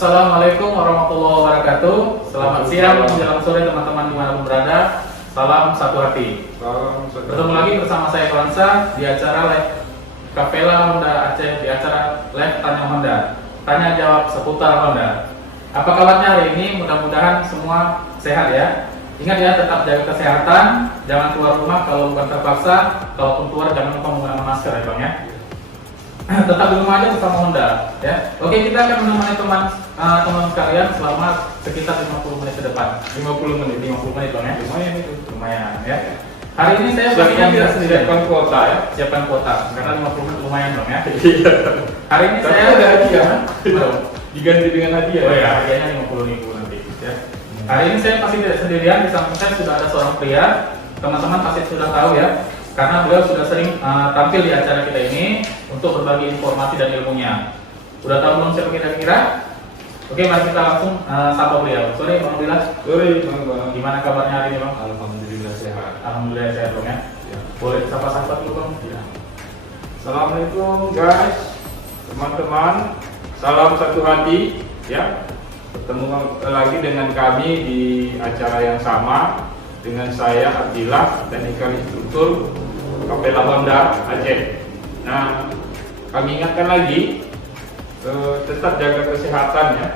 Assalamualaikum warahmatullahi wabarakatuh. Selamat siang menjelang sore teman-teman dimanapun berada. Salam satu hati. Bertemu lagi bersama saya Kwansa di acara live Kapela Honda Aceh, di acara live Tanya Honda, tanya jawab seputar Honda. Apa kabarnya hari ini? Mudah-mudahan semua sehat ya. Ingat ya, tetap jaga kesehatan, jangan keluar rumah kalau bukan terpaksa. Kalaupun keluar jangan lupa menggunakan masker ya bang ya. Tetap di rumah aja bersama Honda ya. Oke, kita akan menemani teman sekalian selama sekitar 50 menit ke depan. 50 menit bang ya. Lumayan ya. Hari ini saya pastinya tidak sendirian. Siapkan kuota ya. Siapkan kuota karena 50 menit lumayan bang ya. Iya. Hari ini Tapi saya ada hadiah. Belum. Diganti dengan hadiah. Oh ya, hadiahnya 50.000 nanti ya. Hari ini saya pasti tidak sendirian, di samping saya sudah ada seorang pria. Teman-teman pasti sudah tahu ya, karena beliau sudah sering tampil di acara kita ini untuk berbagi informasi dan ilmunya. Udah tahu belum siapa kira-kira? Oke, mari kita langsung sapa beliau. Sore Bang Bilas. Sore Bang. Gimana kabarnya hari ini Bang? Alhamdulillah sehat. Alhamdulillah sehat Bang ya. Ya. Boleh sapa-sapa dulu Bang? Ya. Assalamualaikum guys, teman-teman. Salam satu hati ya. Ketemu lagi dengan kami di acara yang sama dengan saya Abdillah dan ikan instruktur Kapela Honda Aceh. Nah, kami ingatkan lagi tetap jaga kesehatan ya,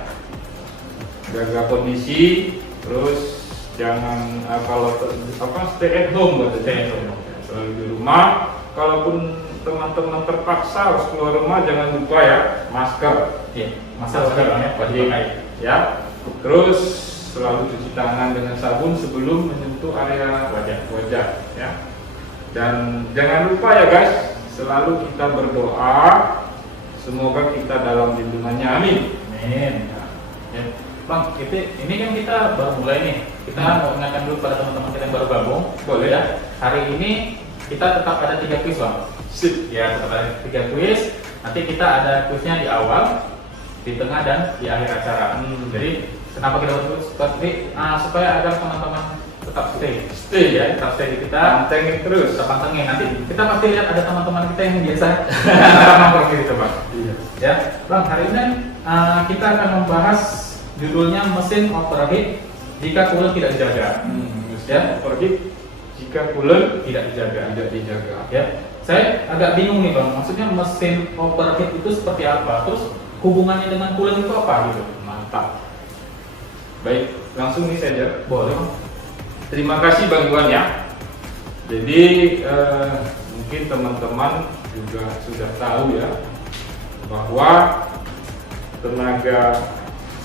jaga kondisi, terus jangan kalau stay at home selalu di rumah. Kalaupun teman-teman terpaksa harus keluar rumah, jangan lupa ya masker. Iya, masker ya, wajib ya. Terus selalu cuci tangan dengan sabun sebelum menyentuh area wajah ya. Dan jangan lupa ya guys, selalu kita berdoa semoga kita dalam lindungannya, amin. Amin. Ya. Bang, ini kan kita baru mulai nih. Kita mau ingatkan dulu pada teman-teman kita yang baru gabung. Boleh ya. Hari ini kita tetap ada 3 kuis Bang. Sip. Ya, tetap ada 3 kuis. Nanti kita ada kuisnya di awal, di tengah dan di akhir acara. Jadi kenapa kita buat kuis? Supaya agar teman-teman tetap stay ya, tetap stay di kita. Pantengin terus. Tetap pantengin. Nanti kita pasti lihat ada teman-teman kita yang biasa nongkrong gitu Bang. Iya. Ya, Bang, hari ini kita akan membahas judulnya mesin overheat jika cooler tidak dijaga. Ya, Overheat jika cooler tidak dijaga. Ya, saya agak bingung nih Bang. Maksudnya mesin overheat itu seperti apa? Terus hubungannya dengan cooler itu apa gitu? Mantap. Baik, langsung nih saja. Boleh Bang. Terima kasih Bang Iwan ya. Jadi mungkin teman-teman juga sudah tahu ya bahwa tenaga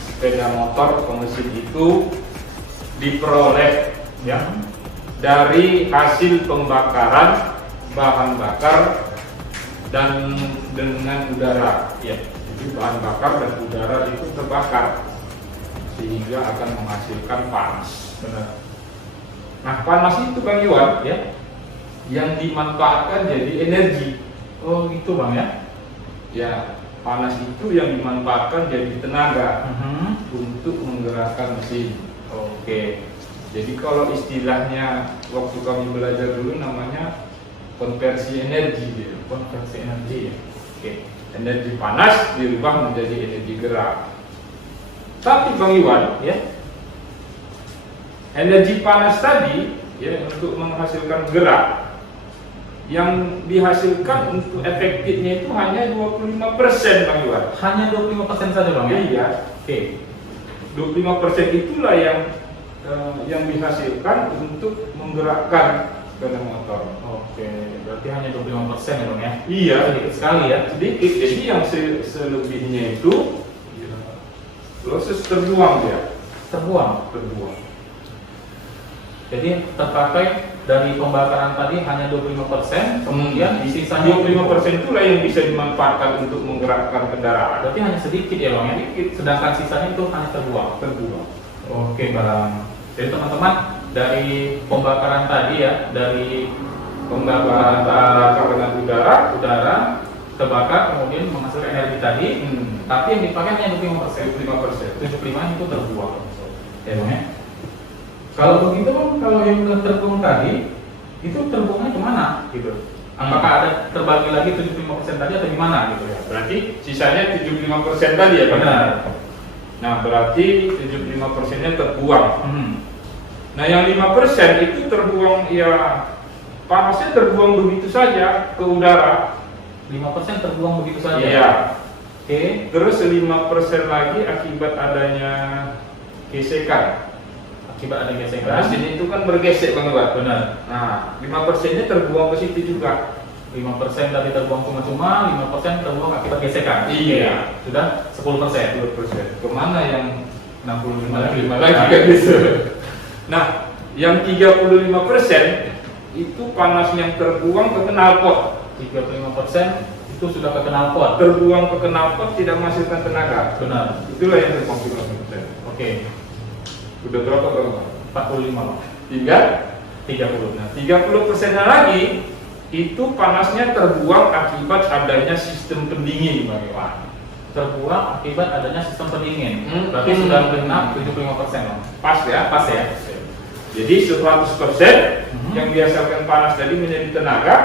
sepeda motor atau mesin itu diperoleh ya dari hasil pembakaran bahan bakar dan dengan udara ya. Jadi bahan bakar dan udara itu terbakar sehingga akan menghasilkan panas. Benar. Nah, panas itu Bang Iwan Ya. yang dimanfaatkan jadi energi. Oh, gitu Bang ya. Ya, panas itu yang dimanfaatkan jadi tenaga untuk menggerakkan mesin. Oke. Jadi kalau istilahnya waktu kami belajar dulu namanya konversi energi gitu. Konversi energi ya. Oke. Energi panas dirubah menjadi energi gerak. Tapi Bang Iwan, Ya. energi panas tadi ya untuk menghasilkan gerak yang dihasilkan untuk efektifnya itu hanya 25% Bang Iwan. Hanya 25% saja Bang ya. Iya. Oke. 25% itulah yang dihasilkan untuk menggerakkan sepeda motor. Oke, berarti hanya 25% ya Bang ya. Iya, Sedikit sekali ya. sedikit. Jadi yang selebihnya itu proses terbuang dia. Terbuang. Jadi terpakai dari pembakaran tadi hanya 25%, kemudian sisanya 25% itulah yang bisa dimanfaatkan untuk menggerakkan kendaraan. berarti hanya sedikit ya Bang ya. Sedangkan sisanya itu hanya terbuang. Oke Bang. Jadi teman-teman, dari pembakaran tadi ya, dari Pembakaran dengan udara terbakar kemudian menghasilkan energi tadi, tapi yang dipakai hanya 25%. 75% itu terbuang. Ya Bang ya. Kalau begitu Bang, kalau yang udah terbuang tadi, itu terbuangnya kemana gitu? Apakah ada terbagi lagi 75% tadi atau gimana gitu ya? Berarti sisanya 75% tadi ya Pak? Benar. Nah, berarti 75%-nya terbuang. Hmm. Nah, yang 5% itu terbuang, ya panasnya terbuang begitu saja ke udara. 5% terbuang begitu saja. Iya. Oke. Terus 5% lagi akibat adanya gesekan. Akibat ada gesekan. Karena sini itu kan bergesek, Bang Iwan. Benar. Nah, 5%-nya terbuang ke situ juga. 5% tadi terbuang cuma-cuma, 5% terbuang akibat gesekan. Iya. Oke. Sudah 10%. 10%. Kemana yang 65 lagi? Lagi. Kan gitu. Nah, yang 35% itu panas yang terbuang ke knalpot. 35% itu sudah ke knalpot. Terbuang ke knalpot tidak menghasilkan tenaga. Benar. Itulah yang terbuang 35%. Oke. Udah berapa, Bang? 45. Bang. Tinggal 30. Nah, 30%-nya lagi itu panasnya terbuang akibat adanya sistem pendingin, Bang Iwan. Terbuang akibat adanya sistem pendingin. Berarti Hmm. sudah genap 75%. Bang. Pas ya? Pas ya. Jadi 100% yang dihasilkan panas tadi menjadi tenaga,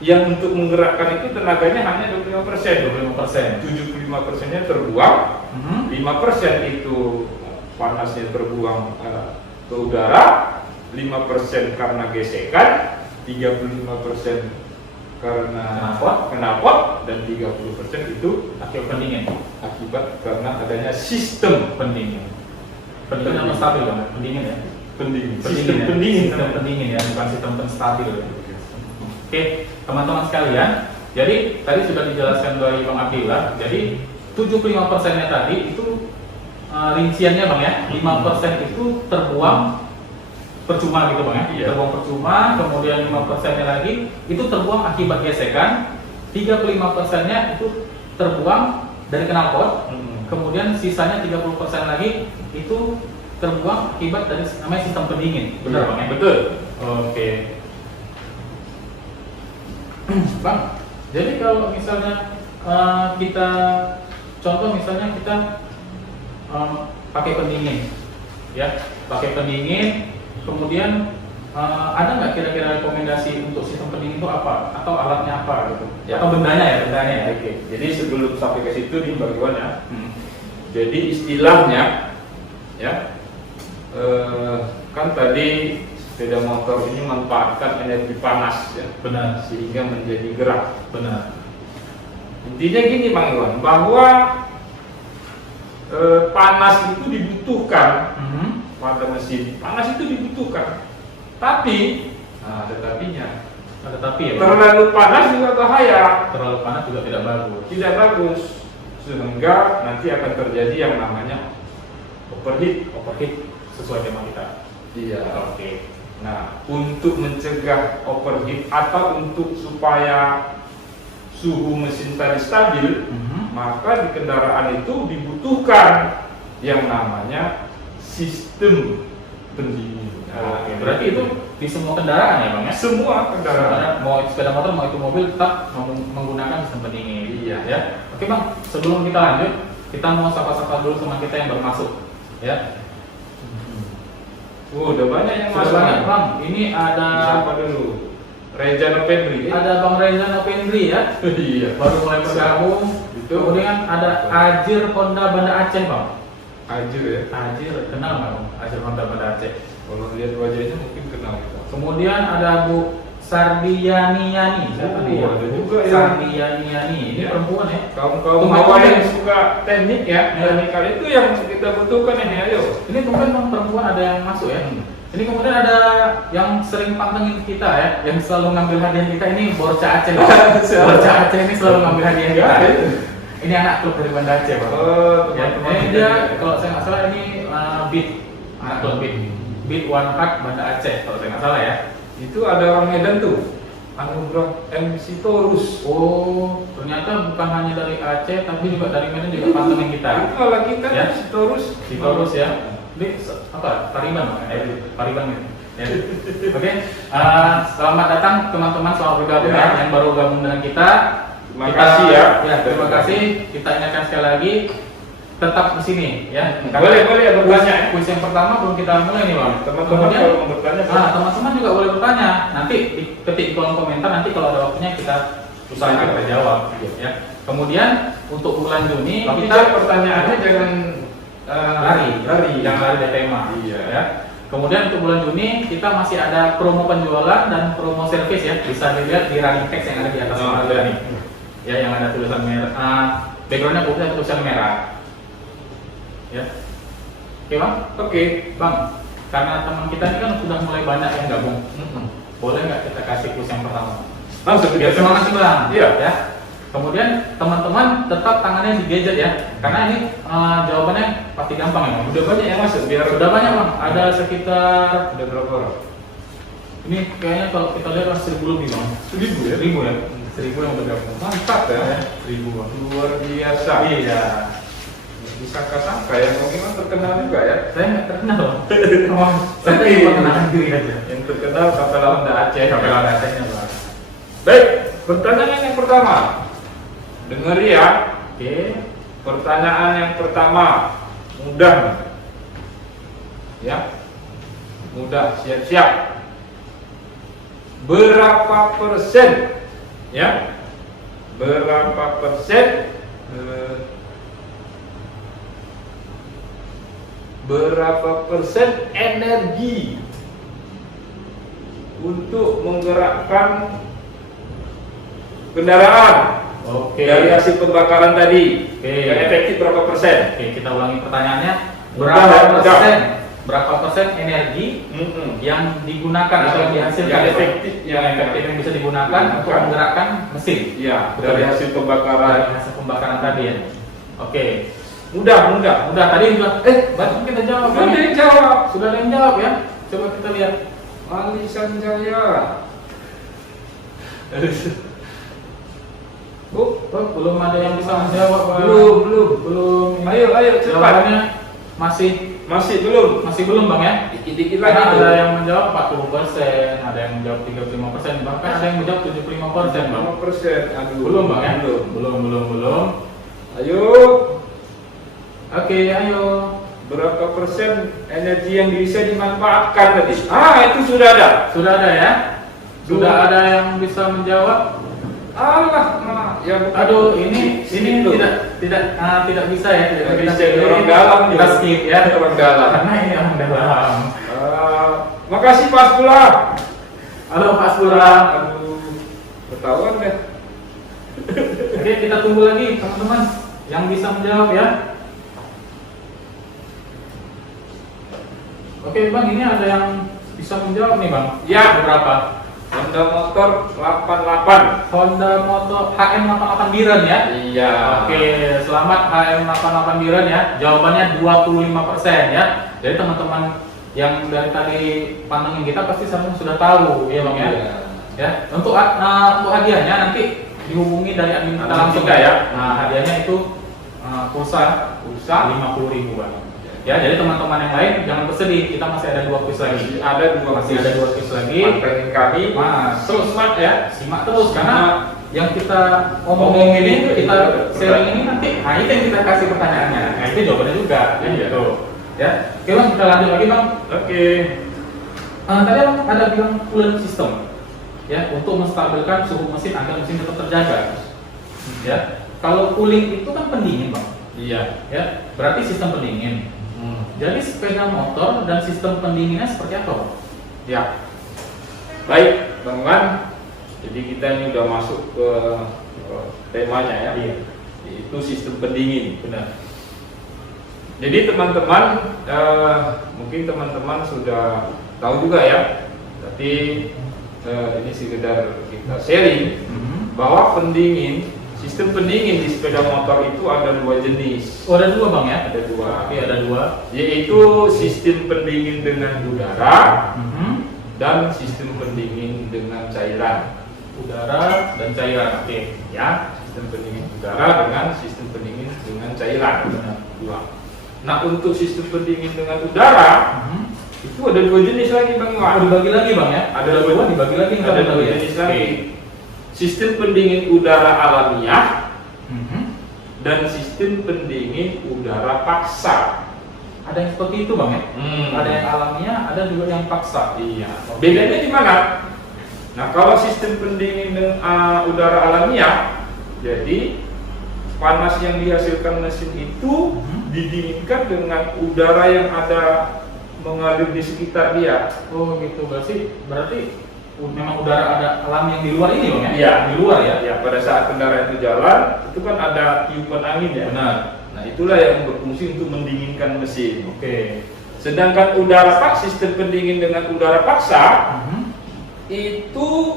yang untuk menggerakkan itu tenaganya hanya 25%. 25%. 75%-nya terbuang, Mhm. 5% itu panasnya terbuang ke udara, 5% karena gesekan, 35% karena knalpot, dan 30% itu Akibat pendingin. akibat karena adanya sistem Pendingin. Pendingin apa stabil, Bang? Pendingin ya. pendingin. Pendingin ya? pendingin. Sistem pendingin ya, bukan sistem stabil. Oke, teman-teman sekalian. Jadi tadi sudah dijelaskan dari Bang Abdillah. Jadi 75%-nya tadi itu rinciannya, Bang ya. 5% itu terbuang percuma gitu, Bang ya. Iya. Terbuang percuma, kemudian 5%-nya lagi itu terbuang akibat gesekan. 35%-nya itu terbuang dari knalpot. Kemudian sisanya 30% lagi itu terbuang akibat dari namanya sistem pendingin. Benar, Bang ya? Betul. Oke. Bang, jadi kalau misalnya kita contoh misalnya kita pakai pendingin, ya, pakai pendingin, kemudian ada nggak kira-kira rekomendasi untuk sistem pendingin itu apa? Atau alatnya apa gitu? Ya. Atau bendanya ya, bendanya ya? Oke. Jadi sebelum sampai ke situ nih Bang Iwan ya. Hmm. Jadi istilahnya ya kan tadi sepeda motor ini memanfaatkan energi panas ya, Benar, sehingga menjadi gerak. benar. Intinya gini Bang Iwan, bahwa panas itu dibutuhkan Mhm. pada mesin. Panas itu dibutuhkan. Tapi, nah ada tapinya. Ada tapi ya, Bang? Terlalu panas juga bahaya. Terlalu panas juga tidak bagus. Tidak bagus, sehingga nanti akan terjadi yang namanya overheat. Overheat sesuai tema kita. Iya. Oke. Nah, untuk mencegah overheat atau untuk supaya suhu mesin tadi stabil, Mhm. maka di kendaraan itu dibutuhkan yang namanya sistem pendingin. Oke, berarti itu di semua kendaraan ya, Bang ya? semua kendaraan. Karena mau sepeda motor mau itu mobil tetap menggunakan sistem pendingin. Iya. Ya. Oke, Bang, sebelum kita lanjut, kita mau sapa-sapa dulu teman kita yang baru masuk. Ya. Udah banyak yang Sudah masuk. banyak, Bang. Ini ada Siapa dulu? Reza Novendri. ada Bang Reza Novendri ya. Iya. Baru mulai bergabung. Itu. Kemudian ada Ajir Honda Banda Aceh, Bang. Ajir ya. Ajir kenal nggak, Bang? Ajir Honda Banda Aceh. Kalau lihat wajahnya mungkin kenal kita. Kemudian ada Bu Sardiani. Siapa Oh, dia? ada juga ya. Sardiani. Ini Ya. perempuan ya. Kaum Tumben-tumben. yang suka teknik ya, teknikal itu yang kita butuhkan ini, ayo. Ini kemudian Bang perempuan ada yang masuk ya. Ini kemudian ada yang sering pantengin kita ya, yang selalu ngambil hadiah kita ini Borca Aceh. Borca Aceh ini selalu ngambil hadiah kita. Ini anak klub dari Banda Aceh, Bang. Oh, Ya, teman-teman ini kita dia juga. kalau saya nggak salah ini Beat, anak klub Beat. Beat One Heart Banda Aceh kalau saya nggak salah ya. Itu ada orang Medan tuh, Anugrah MC Torus. Oh, ternyata bukan hanya dari Aceh tapi juga dari Medan juga pantengin kita. Itu ala kita Ya. si Torus. Di Torus ya. Ini apa? Pariban, Bang? Pariban gitu. Ya. Oke. Selamat datang teman-teman, selamat bergabung ya. Yang baru gabung dengan kita. Terima kasih ya. Terima kasih. Kita ingatkan sekali lagi tetap di sini ya. Boleh ya bertanya ya. Kuis yang pertama belum kita mulai nih, Bang. Teman-teman Kemudian kalau mau bertanya, teman-teman juga boleh bertanya. Nanti ketik di kolom komentar, nanti kalau ada waktunya kita usahakan kita jawab ya. Kemudian untuk bulan Juni tapi kita pertanyaannya jangan lari yang lari DPMA. Iya. Ya. Kemudian untuk bulan Juni kita masih ada promo penjualan dan promo servis ya. Bisa dilihat di running text yang ada di atas ini. Ya, yang ada tulisan merah. Backgroundnya putih, tulisan merah. Ya. Oke bang? Oke. Bang, karena teman kita ini kan sudah mulai banyak yang gabung. Boleh nggak kita kasih kuis yang pertama? Langsung Biar semangat sih bang. Iya. Ya. Kemudian teman-teman tetap tangannya di gadget ya, karena ini jawabannya pasti gampang ya. Udah banyak yang masuk biar Sudah banyak bang. Ada sekitar udah berapa orang? ini kayaknya kalau kita lihat 1.000 lebih bang. 1.000 ya? 1.000 ya. 1.000 yang bergabung. Mantap ya. 1.000 bang. Luar biasa. Iya. Bisa sangka ya, mungkin terkenal juga ya. Saya nggak terkenal bang. Saya ingin perkenalan diri aja. Yang terkenal Kapela Honda Aceh. Kapela Honda Acehnya bang. Baik, pertanyaan yang pertama. Dengar ya. Oke. Pertanyaan yang pertama mudah. Ya. Mudah, siap-siap. Berapa persen? Ya. Berapa persen? Berapa persen energi untuk menggerakkan kendaraan? Oke. Dari hasil pembakaran tadi. Oke. Yang efektif berapa persen? Oke, kita ulangi pertanyaannya. Mudah. Berapa persen energi yang digunakan atau yang dihasilkan? Yang efektif, yang bisa digunakan untuk menggerakkan mesin. Ya, dari hasil pembakaran. Dari hasil pembakaran tadi ya. Oke. Mudah. Tadi juga. Baru kita jawab. Sudah ada yang jawab. Sudah ada yang jawab ya. Coba kita lihat. Ali Sanjaya. Belum ada yang bisa menjawab. Bang. Belum. Ayo cepat. Jawabannya masih belum bang ya. Dikit-dikit Karena lagi. ada yang menjawab 40%, ada yang menjawab 35%, bahkan ada yang menjawab 75% bang. 5%. Aduh. Belum bang ya? Belum. Ayo. Oke, ayo. Berapa persen energi yang bisa dimanfaatkan tadi? Itu sudah ada. Sudah ada ya? Sudah ada yang bisa menjawab? Ya bukan. Aduh, ini Skip tidak bisa ya. Tidak bisa, orang dalam kita juga. skip ya. Orang dalam. Karena ini orang dalam. Makasih Pak Sula. Halo Pak Sura. Aduh, ketahuan deh. Oke, kita tunggu lagi teman-teman yang bisa menjawab ya. Oke bang, ini ada yang bisa menjawab nih bang. Ya. Berapa? Honda Motor 88. Honda Motor HM88 Biren ya. Iya. Oke, selamat HM88 Biren ya. Jawabannya 25% ya. Jadi teman-teman yang dari tadi pantengin kita pasti sekarang sudah tahu ya bang ya. Iya. Ya. Untuk hadiahnya nanti dihubungi dari admin kita langsung ya. Nah hadiahnya itu pulsa 50.000 bang. Ya, jadi teman-teman yang lain jangan bersedih, kita masih ada 2 kuis lagi. Masih ada 2 kuis lagi. Pantengin kami. Terus simak ya, simak terus karena yang kita omongin ini, kita sharing ini nanti, itu yang kita kasih pertanyaannya. Nah itu jawabannya juga, ya gitu. Ya, oke bang, kita lanjut lagi bang. Oke. Tadi bang ada bilang coolant system, ya, untuk menstabilkan suhu mesin agar mesin tetap terjaga. Ya, kalau cooling itu kan pendingin bang. Iya. Ya, berarti sistem pendingin. Jadi sepeda motor dan sistem pendinginnya seperti apa bang? Ya. Baik, Bang Wan. Jadi kita ini udah masuk ke temanya ya. Iya. Itu sistem pendingin. Benar. Jadi teman-teman, mungkin teman-teman sudah tahu juga ya. Tapi ini sekedar kita sharing bahwa sistem pendingin di sepeda motor itu ada 2 jenis. Oh, ada 2 bang ya? Ada 2. Oke, ada 2. Yaitu sistem pendingin dengan udara dan sistem pendingin dengan cairan. Udara dan cairan. Oke. Ya, sistem pendingin udara dengan sistem pendingin dengan cairan. Benar. 2. Nah, untuk sistem pendingin dengan udara itu ada 2 jenis lagi Bang Iwan. Dibagi lagi bang ya? Ada 2 dibagi lagi. Ada 2 jenis lagi. Sistem pendingin udara alamiah dan sistem pendingin udara paksa. Ada yang seperti itu bang ya? Ada yang alamiah, ada juga yang paksa. Iya. Bedanya di mana? Nah, kalau sistem pendingin dengan udara alamiah, jadi panas yang dihasilkan mesin itu didinginkan dengan udara yang ada mengalir di sekitar dia. Oh gitu, berarti memang udara ada alam yang di luar ini loh ya? Iya, di luar ya? Ya, pada saat kendaraan itu jalan, itu kan ada tiupan angin ya. Benar. Nah, itulah yang berfungsi untuk mendinginkan mesin. Oke. Sedangkan udara paksa, sistem pendingin dengan udara paksa, itu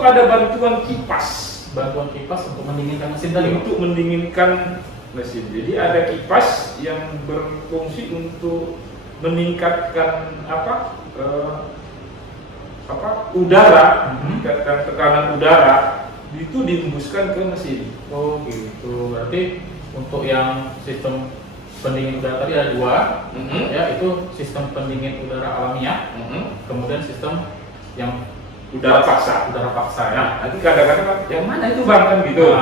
ada bantuan kipas. Bantuan kipas untuk mendinginkan mesin tadi? Untuk mendinginkan mesin. Jadi ada kipas yang berfungsi untuk meningkatkan udara, meningkatkan tekanan udara itu dihembuskan ke mesin. Oh gitu, berarti untuk yang sistem pendingin udara tadi ada dua, ya itu sistem pendingin udara alamiah, kemudian sistem yang udara paksa. Udara paksa ya. Nah, nanti kadang-kadang yang mana itu bang kan gitu.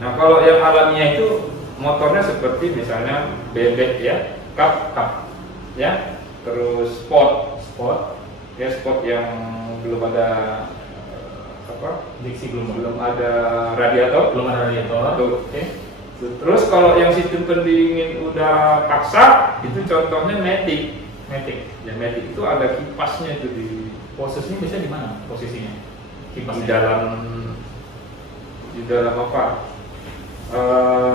Nah kalau yang alamiah itu motornya seperti misalnya bebek ya, cup ya, terus sport ya, sport yang belum ada diksi belum ada radiator. Oke. Terus kalau yang sistem pendingin udara paksa itu contohnya Matic. Ya Matic itu ada kipasnya itu di posisinya biasanya di mana posisinya? Kipasnya? Di dalam apa?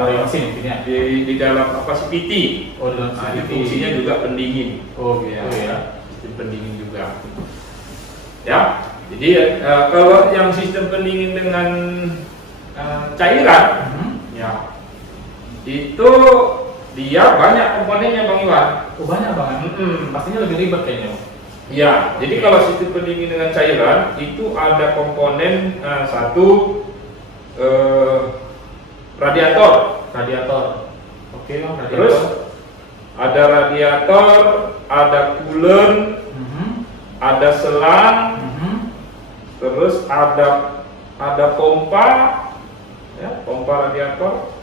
Area mesin mungkin ya? Di dalam apa CVT. Oh, di dalam CVT. Fungsinya juga pendingin. Oh gitu ya. Sistem pendingin juga. Ya. Jadi kalau yang sistem pendingin dengan cairan, ya itu dia banyak komponennya Bang Iwan. Oh banyak banget. Pastinya lebih ribet kayaknya. Ya, jadi kalau sistem pendingin dengan cairan itu ada komponen satu radiator. Oke, radiator. Terus ada radiator, ada coolant, ada selang, terus ada pompa, ya, pompa radiator.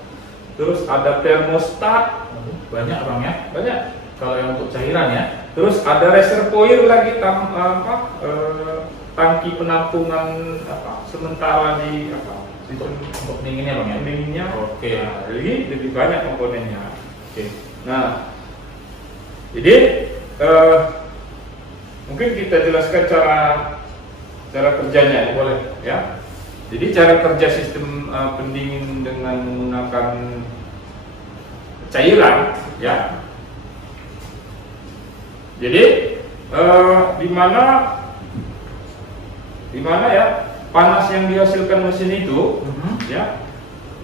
Terus ada termostat. Banyak Bang ya? Banyak. Kalau yang untuk cairan ya. Terus ada reservoir lagi tangki penampungan sementara di untuk pendinginnya Bang ya. Pendinginnya. Oke. Nah, jadi lebih banyak komponennya. Oke. Nah, jadi mungkin kita jelaskan cara kerjanya. Boleh. Ya. Jadi cara kerja sistem pendingin dengan menggunakan cairan, ya. Jadi di mana ya panas yang dihasilkan mesin itu, ya,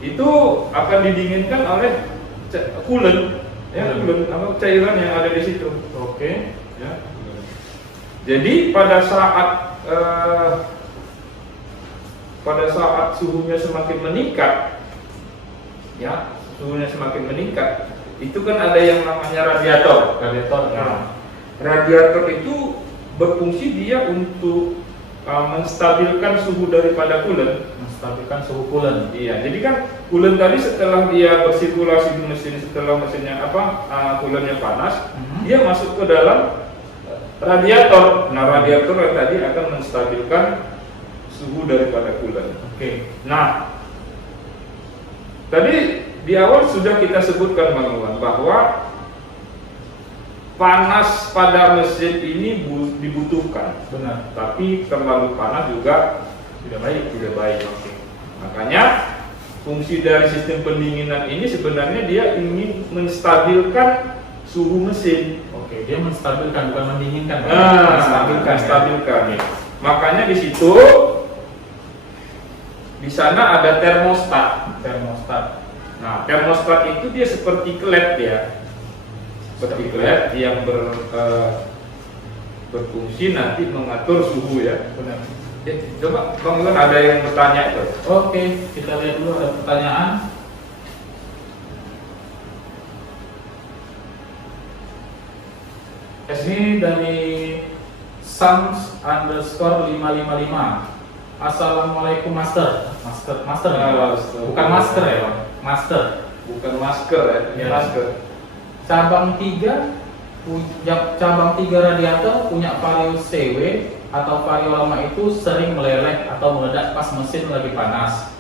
itu akan didinginkan oleh coolant, ya, coolant cairan yang ada di situ. Oke. Ya. Jadi pada saat suhunya semakin meningkat, ya, itu kan ada yang namanya radiator. Nah, radiator itu berfungsi dia untuk menstabilkan suhu daripada coolant. Menstabilkan suhu coolant. Iya, jadi kan coolant tadi setelah dia bersirkulasi di mesin, setelah mesinnya coolantnya panas, dia masuk ke dalam radiator. Nah, radiator tadi akan menstabilkan suhu daripada coolant. Oke. Nah, tadi di awal sudah kita sebutkan Bang Iwan bahwa panas pada mesin ini dibutuhkan. Benar. Tapi terlalu panas juga tidak baik. Oke. Makanya fungsi dari sistem pendinginan ini sebenarnya dia ingin menstabilkan suhu mesin. Oke, dia menstabilkan bukan mendinginkan. Menstabilkan. Makanya di situ di sana ada termostat. Nah, termostat itu dia seperti klep ya. Seperti klep yang berfungsi nanti mengatur suhu ya. Benar. Coba Bang Iwan ada yang bertanya itu. Oke, kita lihat dulu ada pertanyaan. Ini dari Sams_555. Assalamualaikum Master. Master ya? Bukan Master ya Bang? Master. Bukan masker ya, Ya. masker. Cabang 3 radiator punya vario CW atau vario lama itu sering meleleh atau meledak pas mesin lagi panas.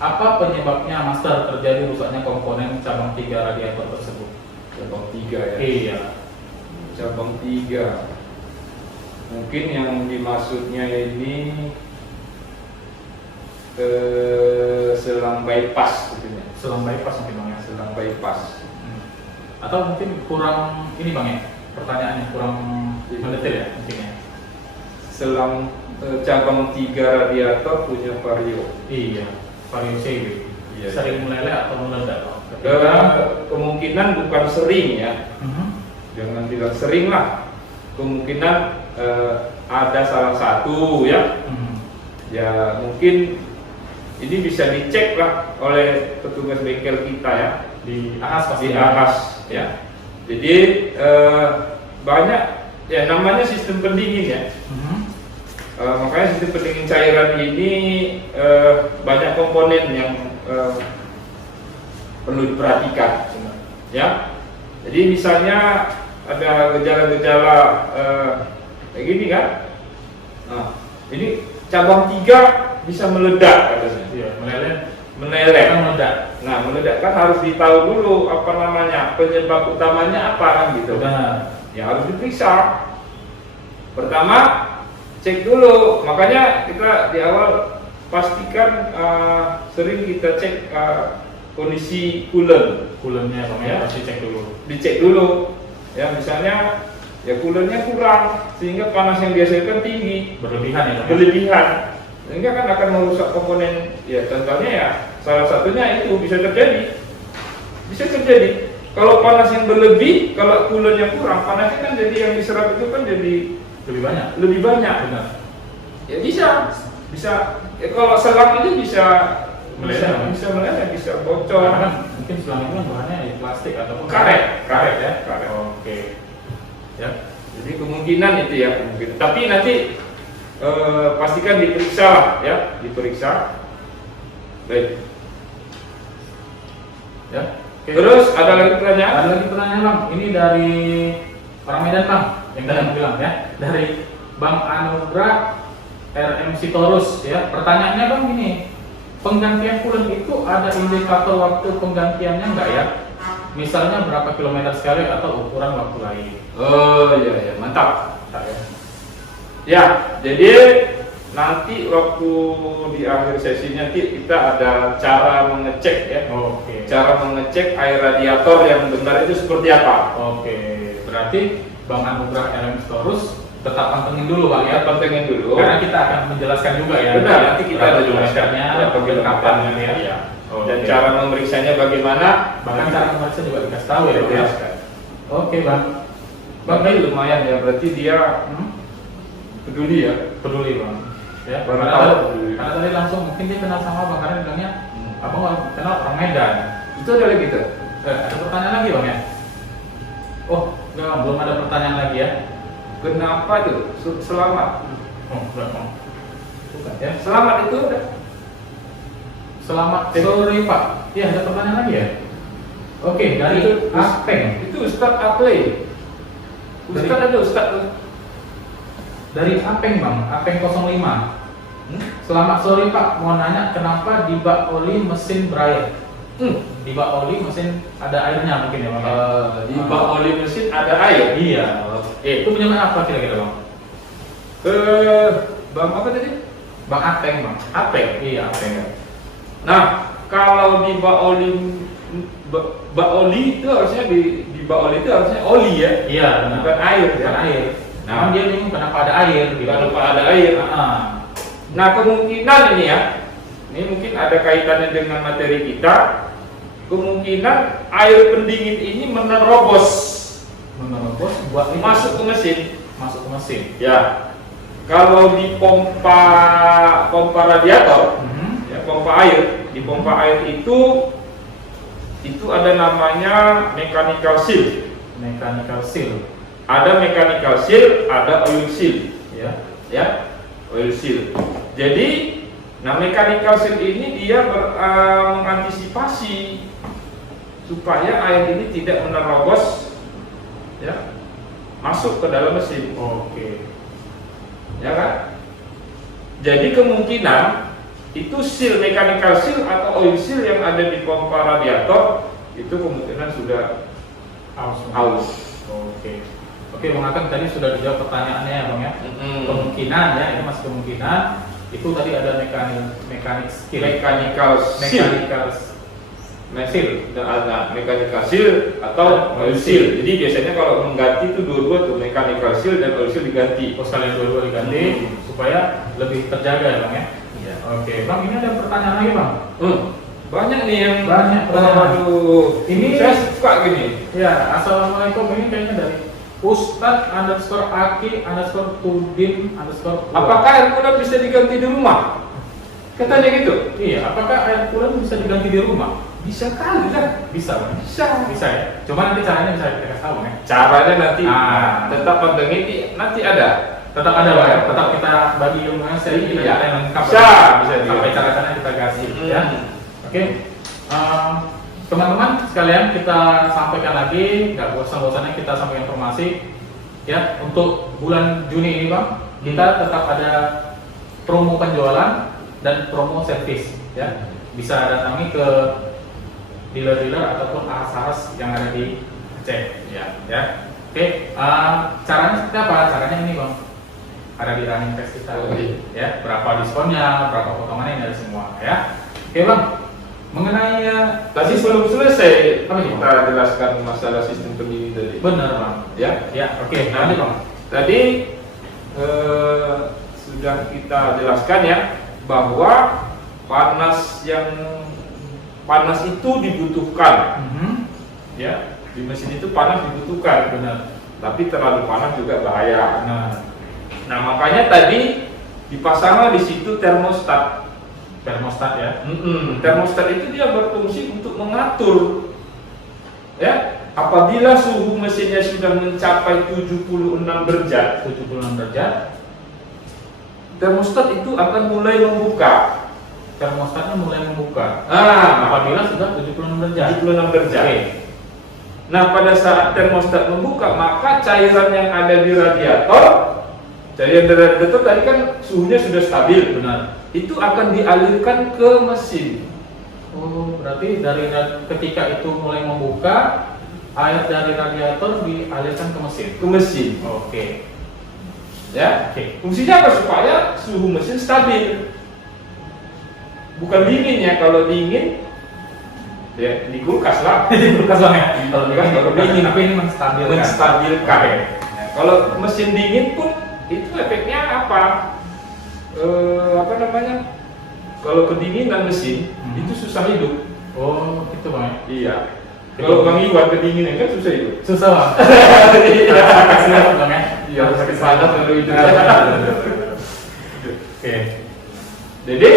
Apa penyebabnya Master terjadi rusaknya komponen cabang 3 radiator tersebut? Cabang 3 ya. Iya. Cabang 3. Mungkin yang dimaksudnya ini selang bypass gitu ya. Selang bypass mungkin Bang ya. Selang bypass. Atau mungkin kurang ini Bang ya. Pertanyaannya kurang mendetail ya mungkin ya. Selang cabang 3 radiator punya vario. Iya. Vario CW. Iya. Sering meleleh atau meledak? Kemungkinan bukan sering ya. Jangan bilang sering lah. Kemungkinan ada salah satu ya. Ya mungkin ini bisa dicek lah oleh petugas bengkel kita ya. Di ahas pasti. Di ahas ya. Jadi banyak ya namanya sistem pendingin ya. Makanya sistem pendingin cairan ini banyak komponen yang perlu diperhatikan ya. Jadi misalnya ada gejala-gejala kayak gini kan. Nah, ini cabang 3 bisa meledak katanya. Iya, meleleh. Kan Meledak. Nah, meledak kan harus ditahu dulu apa namanya, penyebab utamanya apa kan gitu. Benar. Ya harus diperiksa. Pertama, cek dulu. Makanya kita di awal pastikan sering kita cek kondisi coolant. Coolant-nya Bang ya, Ya. pasti cek dulu. Dicek dulu. Ya misalnya ya coolant-nya kurang sehingga panas yang dihasilkan tinggi, Berlebihan ya Bang. berlebihan. Sehingga kan akan merusak komponen. Ya contohnya ya salah satunya itu bisa terjadi. Bisa terjadi. Kalau panas yang berlebih, kalau coolant yang kurang, panasnya kan jadi yang diserap itu kan jadi Lebih banyak. lebih banyak. Benar. Ya bisa ya, kalau selang itu bisa Meleleh. bisa meleleh, bisa Karena bocor. kan mungkin selang itu kan bahannya ya plastik ataupun Karet ya. karet. Oke. Ya. Jadi kemungkinan itu ya kemungkinan. Tapi nanti pastikan diperiksa lah ya, diperiksa. Baik. Ya. Oke. Terus ada lagi pertanyaan? Ada lagi pertanyaan Bang. Ini dari orang Medan Bang, yang tadi aku bilang ya. Dari Bang Anugrah RM Sitorus ya. Pertanyaannya Bang gini. Penggantian coolant itu ada indikator waktu penggantiannya enggak ya? Misalnya berapa kilometer sekali atau ukuran waktu lain? Oh iya mantap. Enggak ya. Ya, jadi nanti waktu di akhir sesi nanti kita ada cara mengecek ya. Oke. Cara mengecek air radiator yang benar itu seperti apa. Oke. Berarti Bang Anugrah RM Sitorus tetap pantengin dulu Bang ya. Pantengin dulu. Karena kita akan menjelaskan juga ya. Benar, nanti kita ada kilometernya, kapan ya. Iya. Oke. Dan cara memeriksanya bagaimana? Bahkan cara memeriksa juga dikasih tahu ya Bang. ya? Dijelaskan. Oke Bang. Bang ini lumayan ya, berarti dia peduli ya. Peduli Bang. Ya. Baru Karena, tahu. karena tadi langsung mungkin dia kenal sama Bang karena dia bilangnya abang kenal orang Medan. Itu ada lagi tuh. Ada pertanyaan lagi Bang ya? Oh, enggak Bang, belum ada pertanyaan lagi ya. Kenapa tuh? Selamat. Oh, enggak Bang. Bukan ya. Selamat itu ada. Selamat sore Pak. Iya, ada pertanyaan lagi ya? Oke, dari Apeng. Itu Ustadz Aple. Ustadz ada Ustadz tuh. Dari Apeng Bang, Apeng 05. Selamat sore Pak, mau nanya kenapa di bak oli mesin berair? Di bak oli mesin ada airnya mungkin ya Bang? Di bak oli mesin ada air. Iya. Itu punya apa kira-kira Bang? Bang apa tadi? Bang Apeng Bang. Apeng. Iya Apeng. Nah, kalau di bak oli itu harusnya di bak oli itu harusnya oli ya. Iya, benar. Bukan air ya. Bukan air. Nah, Nah, dia bingung kenapa ada air gitu. Kenapa ada air? Nah, kemungkinan ini ya. Ini mungkin ada kaitannya dengan materi kita. Kemungkinan air pendingin ini menerobos buat masuk ke mesin. masuk ke mesin. Ya. Kalau di pompa radiator, ya, pompa air, di pompa air itu ada namanya mechanical seal. Mechanical seal. Ada mechanical seal, ada oil seal. Ya. Oil seal. Jadi, nah mechanical seal ini dia mengantisipasi supaya air ini tidak menerobos, ya, masuk ke dalam mesin. Oke. Ya kan? Jadi kemungkinan itu seal, mechanical seal atau oil seal yang ada di pompa radiator itu kemungkinan sudah aus. Oke. Oke, Bang Akan tadi sudah dijawab pertanyaannya ya, Bang ya. Kemungkinan ya, ini masih kemungkinan. Itu tadi ada mechanical seal dan ada mechanical seal atau oil seal. Jadi biasanya kalau mengganti itu dua-dua tuh, mechanical seal dan oil seal diganti. Sekalian dua-dua diganti supaya lebih terjaga ya, Bang ya. Ya. Oke, Bang, ini ada pertanyaan lagi, Bang. Banyak nih yang Banyak pertanyaan. Ini saya suka gini. Ya, assalamualaikum. Ini kayaknya dari Ustadz_Aki_Tudin_. Apakah air cooler bisa diganti di rumah? Katanya gitu. Iya, apakah air cooler bisa diganti di rumah? Bisa kali lah. Bisa, Bang. Bisa. Bisa ya. Cuma nanti caranya bisa kita kasih tahu ya. Caranya nanti tetap pantengin ini nanti ada. Tetap ada, Bang ya. Tetap kita bagi ilmunya seri kita Iya. yang lengkap. Bisa sampai cara-caranya kita kasih ya. Oke. Teman-teman sekalian, kita sampaikan lagi, nggak bosan-bosannya kita sampaikan informasi ya. Untuk bulan Juni ini, Bang, kita tetap ada promo penjualan dan promo servis ya. Bisa datangi ke dealer-dealer ataupun aras-aras yang ada di Aceh ya. Oke, caranya seperti apa? Caranya ini, Bang, ada di running test kita ya. Berapa diskonnya, berapa potongannya, dari semua ya. Oke, Bang, mengenai Tadi belum selesai Apa itu, kita jelaskan masalah sistem pendingin tadi. benar, Bang Ya. oke. Lanjut, Bang. Tadi sudah kita jelaskan ya bahwa panas itu dibutuhkan ya, di mesin itu panas dibutuhkan, Benar. tapi terlalu panas juga bahaya. Nah, Makanya tadi dipasanglah di situ termostat. termostat ya. Termostat itu dia berfungsi untuk mengatur ya, apabila suhu mesinnya sudah mencapai 76 derajat, 76 derajat, termostat itu akan mulai membuka. termostatnya mulai membuka. Nah, Apabila sudah 76 derajat. 76 derajat. Oke. Nah, pada saat termostat membuka, maka cairan yang ada di radiator, tadi kan suhunya sudah stabil. Benar. Itu akan dialirkan ke mesin. Oh, berarti ketika itu mulai membuka, air dari radiator dialirkan ke mesin. Ke mesin. Oke. Ya. Oke. Fungsinya apa? Supaya suhu mesin stabil. Bukan dingin ya. Kalau dingin ya di kulkas lah. Kulkas, Bang ya. Kalau Kulkas baru dingin. tapi ini menstabilkan. Menstabilkan. Oke. Nah, kalau mesin dingin pun itu efeknya apa? Apa namanya? Kalau kedinginan mesin itu susah hidup. Oh, gitu, Bang. Iya. Kalau Bang Iwan kedinginan kan susah hidup. Susah, Bang. Iya. Kasih, Bang ya. Iya, sakit panas kalau hidup. Oke. Jadi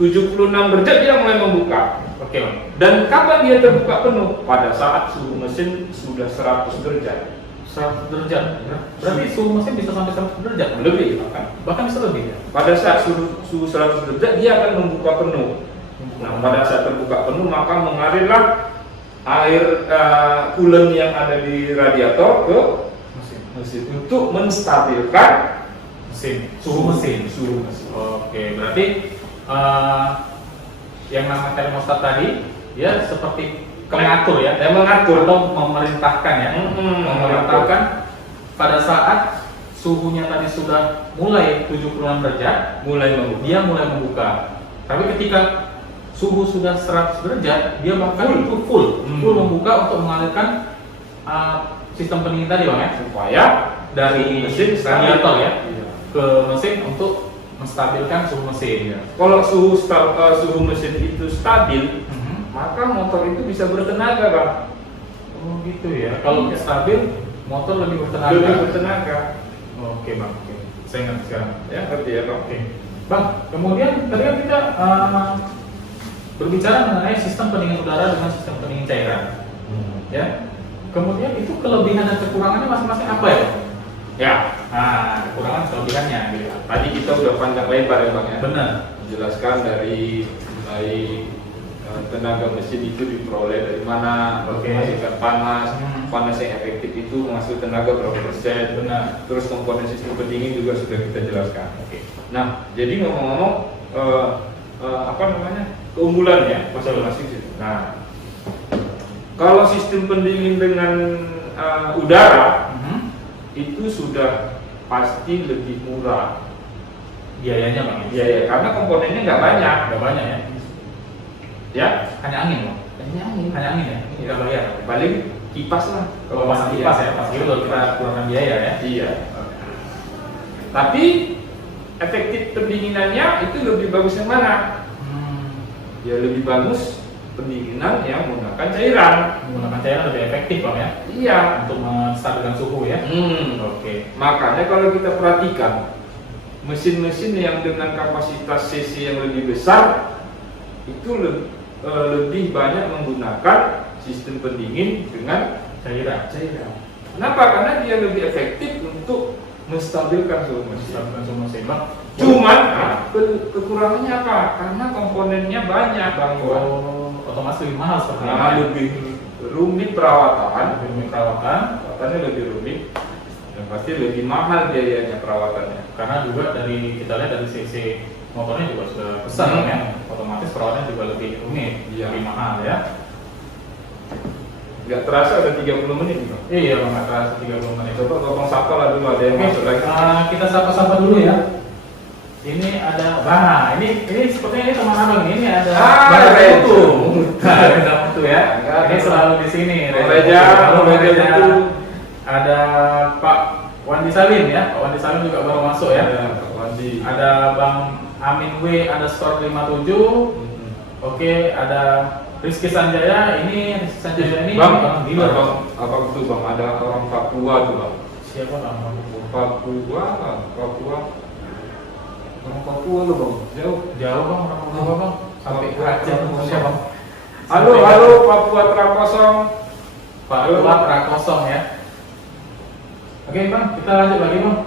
76 derajat dia mulai membuka. Oke, Bang. Dan kapan dia terbuka penuh? Pada saat suhu mesin sudah 100 derajat. 100 derajat. Berarti suhu mesin bisa sampai 100 derajat. Lebih Bahkan bisa lebih ya. Pada saat suhu 100 derajat dia akan membuka penuh. Nah, pada saat terbuka penuh maka mengalirlah air coolant yang ada di radiator ke mesin untuk menstabilkan suhu mesin. Oke, berarti yang namanya termostat tadi ya seperti mengatur ya, mengatur atau memerintahkan ya, memerintahkan pada saat suhunya tadi sudah mulai 76 derajat, dia mulai membuka. Tapi ketika suhu sudah 100 derajat, dia bahkan itu full membuka untuk mengalirkan sistem pendingin tadi, Bang ya, supaya dari mesin radiator ya ke mesin untuk menstabilkan suhu mesin. Kalau suhu mesin itu stabil, maka motor itu bisa bertenaga, Bang. Oh gitu ya. Kalau stabil, motor lebih bertenaga. Oke, Bang. Oke. Saya ingat sekarang. Ya, ngerti ya, Bang. Oke. Bang, kemudian tadi kan kita berbicara mengenai sistem pendingin udara dengan sistem pendingin cairan. Ya. Kemudian itu kelebihan dan kekurangannya masing-masing apa ya, Bang? Ya. Kekurangan kelebihannya gitu. Tadi kita udah panjang lebar ya, Bang ya. Benar. Menjelaskan dari mulai tenaga mesin itu diperoleh dari mana, menghasilkan panas yang efektif itu menghasilkan tenaga berapa persen. Benar. Terus komponen sistem pendingin juga sudah kita jelaskan. Oke. Nah, jadi ngomong-ngomong keunggulannya masing-masing. Nah, kalau sistem pendingin dengan udara itu sudah pasti lebih murah biayanya bang. Biaya karena komponennya nggak banyak. Nggak banyak ya? Ya, hanya angin bang. Hanya angin ya. Kita bayar. Paling kipas lah. Kalau pasang kipas ya, pasti itu kita kurangkan biaya ya. Iya. Tapi efektif pendinginannya itu lebih bagus yang mana? Ya lebih bagus pendinginan yang menggunakan cairan. Menggunakan cairan lebih efektif bang ya? Iya. Untuk menstabilkan suhu ya? Oke. Makanya kalau kita perhatikan mesin-mesin yang dengan kapasitas cc yang lebih besar itu lebih banyak menggunakan sistem pendingin dengan cairan. Kenapa? Karena dia lebih efektif untuk menstabilkan suhu mesin. Cuman kekurangannya apa? Karena komponennya banyak bang. Otomatis lebih mahal sepertinya. Lebih rumit perawatan. Perawatannya lebih rumit dan pasti lebih mahal biayanya perawatannya. Karena juga kita lihat dari cc motornya juga sudah besar ya. Otomatis perawatannya juga lebih rumit, lebih mahal ya. Nggak terasa ada 30 menit bang. Iya bang, nggak terasa 30 menit. Coba ngomong sapa lah dulu, ada yang masuk lagi. Kita sapa-sapa dulu ya. Ini ada ini sepertinya ini teman abang ini ada Reza Mutu ya. Ini selalu di sini. Reza ada Pak Wandi Salim ya. Pak Wandi Salim juga baru masuk ya. Pak Wandi. Ada Bang Amin W _57. Oke, ada Rizky Sanjaya. Ini Bang dealer bang. Apa itu bang? Ada orang Papua tuh bang. Siapa bang? Papua. Orang Papua lo bang. Jauh bang, orang Papua bang. Sampai ke Aceh siapa bang? Halo Papua Trakosong. Papua Trakosong ya. Oke bang, kita lanjut lagi bang.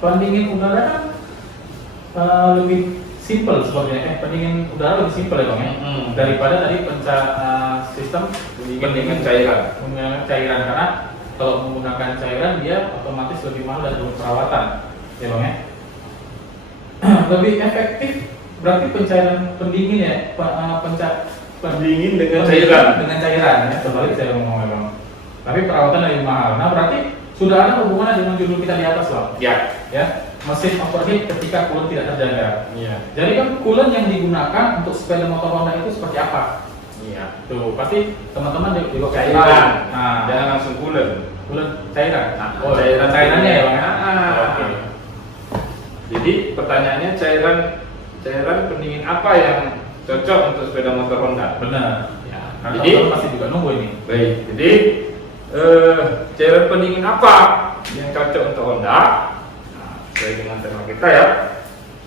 Pendingin udara kan lebih simple sepertinya. Pendingin udara lebih simple ya bang ya. Daripada tadi sistem pendingin cairan. Menggunakan cairan karena kalau menggunakan cairan dia otomatis lebih mahal dan perawatan ya bang ya. Lebih efektif berarti pencairan pendingin ya, pendingin dengan cairan ya. Kembali saya ngomong bang. Tapi perawatan lebih mahal. Nah berarti sudah ada hubungannya dengan judul kita di atas bang. Ya. Mesin overheat ketika coolant tidak terjaga. Iya. Jadi kan coolant yang digunakan untuk sepeda motor Honda itu seperti apa? Iya. Tuh pasti teman-teman juga cairan. Nah, jangan langsung coolant cairan. Cairannya ya bang. Oke. Jadi pertanyaannya cairan pendingin apa yang cocok untuk sepeda motor Honda? Benar. Ya. Jadi pasti juga nunggu ini. Baik. Jadi cairan pendingin apa yang cocok untuk Honda? Sesuai dengan tema kita ya.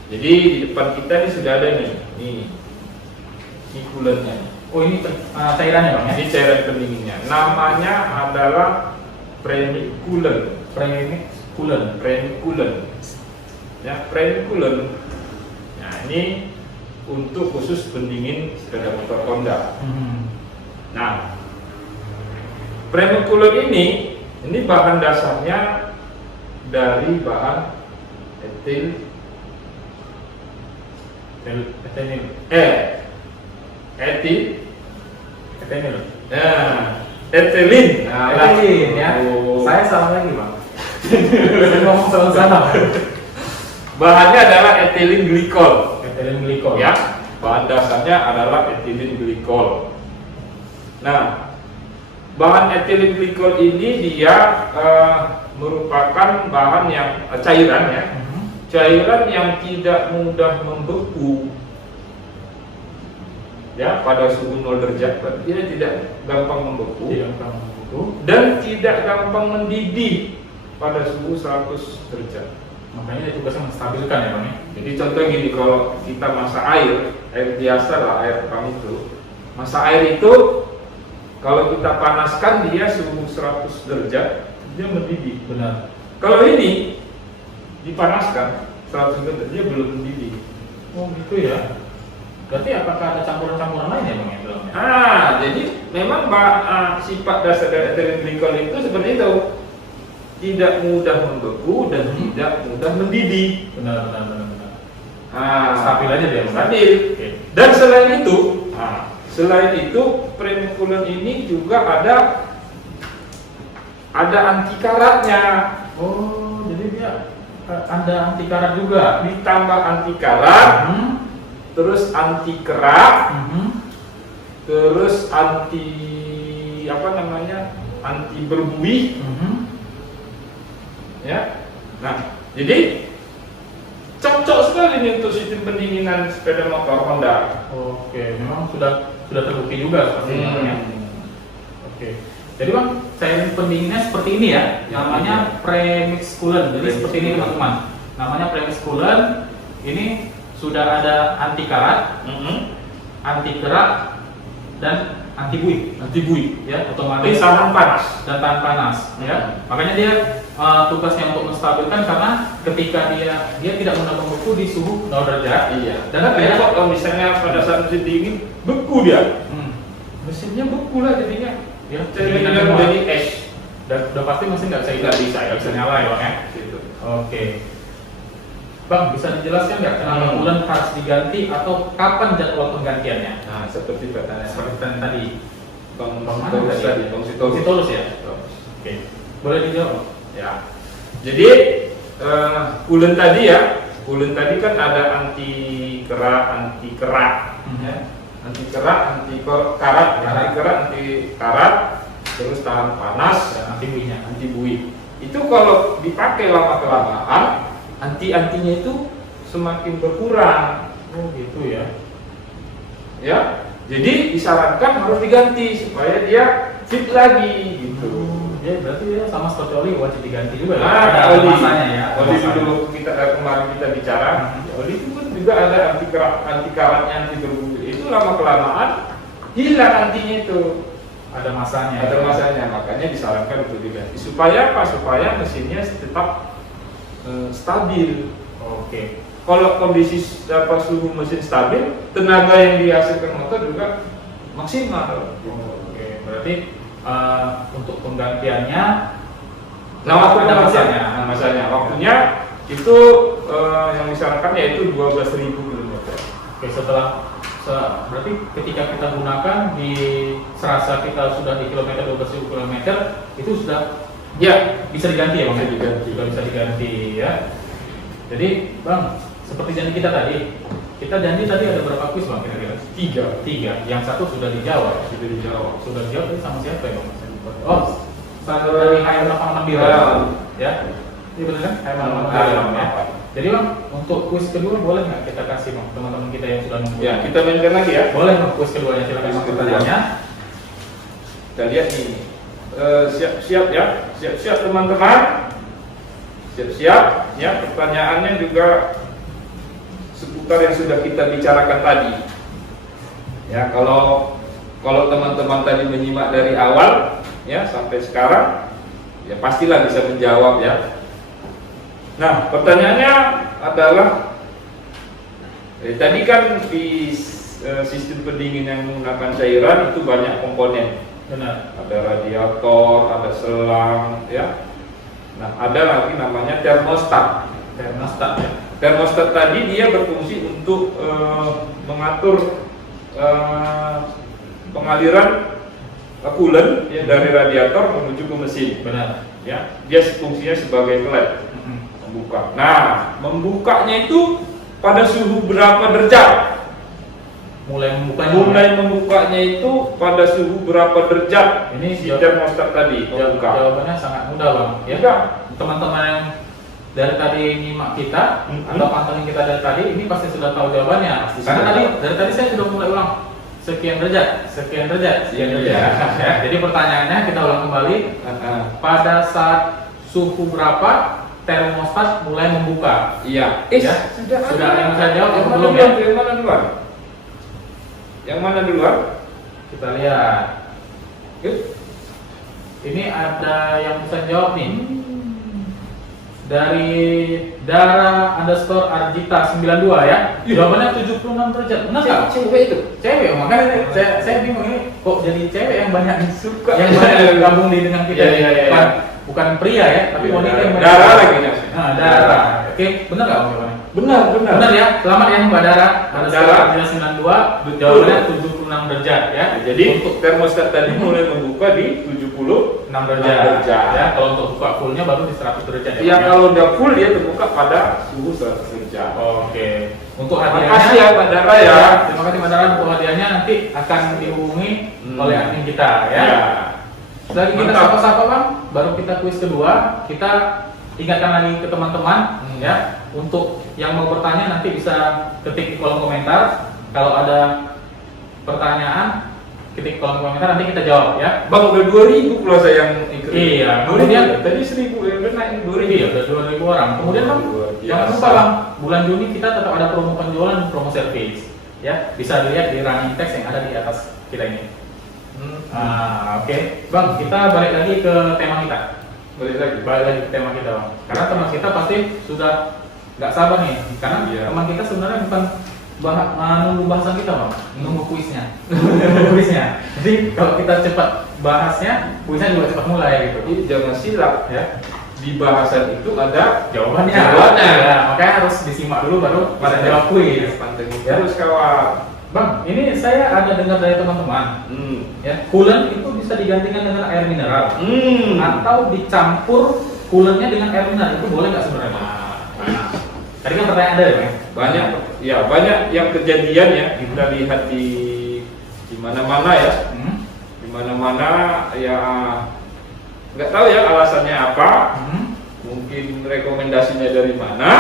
Jadi di depan kita ini sudah ada nih. Ini coolantnya. Oh ini cairannya bang ya? Ini cairan pendinginnya. Namanya adalah premic coolant. Ya, premic coolant. Nah ini untuk khusus pendingin sepeda motor Honda. Nah, premic coolant ini bahan dasarnya dari bahan etil. Ethylene. Ethylene ya. Saya salah lagi bang. Saya ngomong salah. Bahannya adalah ethylene glycol. Ya. Bahan dasarnya adalah ethylene glycol. Nah, bahan ethylene glycol ini dia merupakan bahan yang cairan ya. Cairan yang tidak mudah membeku. Ya, pada suhu 0 derajat dia tidak gampang membeku dan tidak gampang mendidih pada suhu 100 derajat. Makanya dia tugasnya menstabilkan ya bang ya. Jadi contoh gini, kalau kita masak air biasa lah, air pump itu, masak air itu kalau kita panaskan dia suhu 100 derajat dia mendidih. Benar. Kalau ini dipanaskan 100 derajat dia belum mendidih. Oh gitu ya. Berarti apakah ada campuran-campuran lain ya bang ya dalamnya? Jadi memang sifat dasar dari ethylene glycol itu seperti itu, tidak mudah membeku dan tidak mudah mendidih. Benar. Stabil aja dia. Stabil. Oke. Dan selain itu premium coolant ini juga ada anti karatnya. Oh, jadi dia ada anti karat juga. Ditambah anti karat, terus anti kerak, terus anti anti berbuih. Ya. Nah, jadi cocok sekali nih untuk sistem pendinginan sepeda motor Honda. Oke, memang sudah terbukti juga seperti itu ya. Oke. Jadi Bang, cairan pendinginnya seperti ini ya, namanya premix coolant. Jadi seperti ini teman-teman. Namanya premix coolant. Ini sudah ada anti karat, anti kerak, dan anti buih, ya, otomatis tahan panas dan tahan panas, ya. Makanya dia tugasnya untuk menstabilkan karena ketika dia tidak mudah membeku di suhu 0 derajat. Iya. Dan kalau misalnya pada saat musim dingin beku dia, mesinnya beku lah jadinya. Ya, jadi es. Dan udah pasti mesin nggak bisa nyala ya Bang ya. Gitu. Oke. Bang, bisa dijelaskan nggak kenapa coolant harus diganti atau kapan jadwal penggantiannya? Nah, seperti pertanyaan tadi. Bang Sitorus ya? Oke. Boleh dijawab? Ya. Jadi coolant tadi kan ada anti kerak, ya. Anti kerak, anti karat, terus tahan panas, Dan anti buih. Itu kalau dipakai lama kelamaan, antinya itu semakin berkurang. Oh gitu ya. Ya, jadi disarankan harus diganti supaya dia fit lagi gitu. Ya berarti dia sama seperti oli wajib diganti juga ya. Ada Ada masanya ya. Oli dulu kemarin kita bicara, oli itu kan juga ada anti karatnya, anti berbuih. Itu lama kelamaan hilang antinya itu. Ada masanya. Ada masanya, makanya disarankan untuk diganti. Supaya apa? Supaya mesinnya tetap stabil. Oke. Kalau kondisi suhu mesin stabil, tenaga yang dihasilkan motor juga maksimal. Oke. Berarti untuk penggantiannya Waktunya itu yang disarankan yaitu 12.000 km. Oke, berarti ketika kita gunakan di serasa kita sudah di kilometer 12.000 km itu sudah bisa diganti ya Bang? Sudah bisa diganti ya. Jadi Bang, seperti janji kita tadi ada berapa kuis Bang kira-kira? 3. Yang satu sudah dijawab. Sudah dijawab ini sama siapa ya Bang? Oh, dari HM86 ya. Ini benar kan? HM86 ya. Jadi Bang, untuk kuis kedua boleh nggak kita kasih Bang teman-teman kita yang sudah nunggu? Ya, kita mainkan lagi ya. Boleh Bang, kuis keduanya silakan Bang pertanyaannya. Kita lihat nih. Siap-siap ya. Siap-siap teman-teman. Siap-siap ya, pertanyaannya juga seputar yang sudah kita bicarakan tadi. Ya, kalau teman-teman tadi menyimak dari awal ya sampai sekarang, ya pastilah bisa menjawab ya. Nah, pertanyaannya adalah tadi kan di sistem pendingin yang menggunakan cairan itu banyak komponen. Benar. Ada radiator, ada selang, ya. Nah, ada lagi namanya termostat. Ya. Termostat tadi dia berfungsi untuk mengatur pengaliran coolant ya, dari radiator menuju ke mesin. Benar. Ya, dia fungsinya sebagai klep membuka. Nah, membukanya itu pada suhu berapa derajat? Mulai membukanya itu pada suhu berapa derajat? Ini si termostat tadi membuka. Jawabannya sangat mudah Bang. Ya teman-teman yang dari tadi nyimak kita atau pantengin kita dari tadi ini pasti sudah tahu jawabannya. Karena dari tadi saya sudah mulai ulang sekian derajat. Ya, jadi pertanyaannya kita ulang kembali. Pada saat suhu berapa termostat mulai membuka? Iya. Ya? Sudah yang saya jawab atau belum ya? Yang mana duluan? Kita lihat. Ini ada yang bisa jawab nih. Dari Dara_Arjita 92 ya. Jawabannya 76 derajat. Benar nggak? Cewek itu. Cewek, makanya saya bingung ini kok jadi cewek yang banyak suka, yang banyak gabung di dengan kita. Bukan pria ya, tapi wanita yang Dara lagi. Nah, Dara. Oke, benar nggak jawabannya? Benar. Benar ya, selamat ya Mbak Dara. Ada Dara. 92, jawabannya 76 derajat ya. Jadi untuk termostat tadi mulai membuka di 76 6 derajat. Ya, kalau untuk buka fullnya baru di 100 derajat ya. Ya Bang, kalau udah full dia terbuka pada suhu 100 derajat. Oke. Untuk Terima hadiahnya. kasih ya Mbak Dara ya. Terima kasih Mbak Dara untuk hadiahnya, nanti akan dihubungi oleh admin kita ya. Lagi kita Mantap. sapa-sapa Bang, baru kita kuis kedua. Kita ingatkan lagi ke teman-teman ya, untuk yang mau bertanya nanti bisa ketik di kolom komentar. Kalau ada pertanyaan, ketik di kolom komentar, nanti kita jawab ya. Bang udah 2000 pula saya yang ikut. Iya, kemudian tadi 1000 ya udah naik 2000. Iya, udah 2000 orang. Kemudian Bang, Luar biasa. jangan lupa Bang, bulan Juni kita tetap ada promo penjualan, promo service ya. Bisa dilihat di running text yang ada di atas kita ini. Oke. Bang, kita balik lagi ke tema kita. Balik lagi ke tema kita Bang. Karena teman kita pasti sudah nggak sabar nih, karena teman kita sebenarnya bukan nunggu bahasan kita Bang, nunggu kuisnya. Jadi kalau kita cepat bahasnya, kuisnya juga cepat mulai gitu. Jadi jangan silap Ya, di bahasan itu ada jawabannya. Jawabannya. Ya, makanya harus disimak dulu baru pada jawab kuis. pantengin Ya. terus kawan. Bang, ini saya ada dengar dari teman-teman, ya, coolant itu bisa digantikan dengan air mineral atau dicampur coolantnya dengan air mineral, itu boleh nggak sebenarnya? Tadi kan pertanyaan ada ya, Bang? Banyak yang kejadian ya kita lihat di mana-mana ya. Di mana-mana ya nggak tahu ya alasannya apa. Mungkin rekomendasinya dari mana.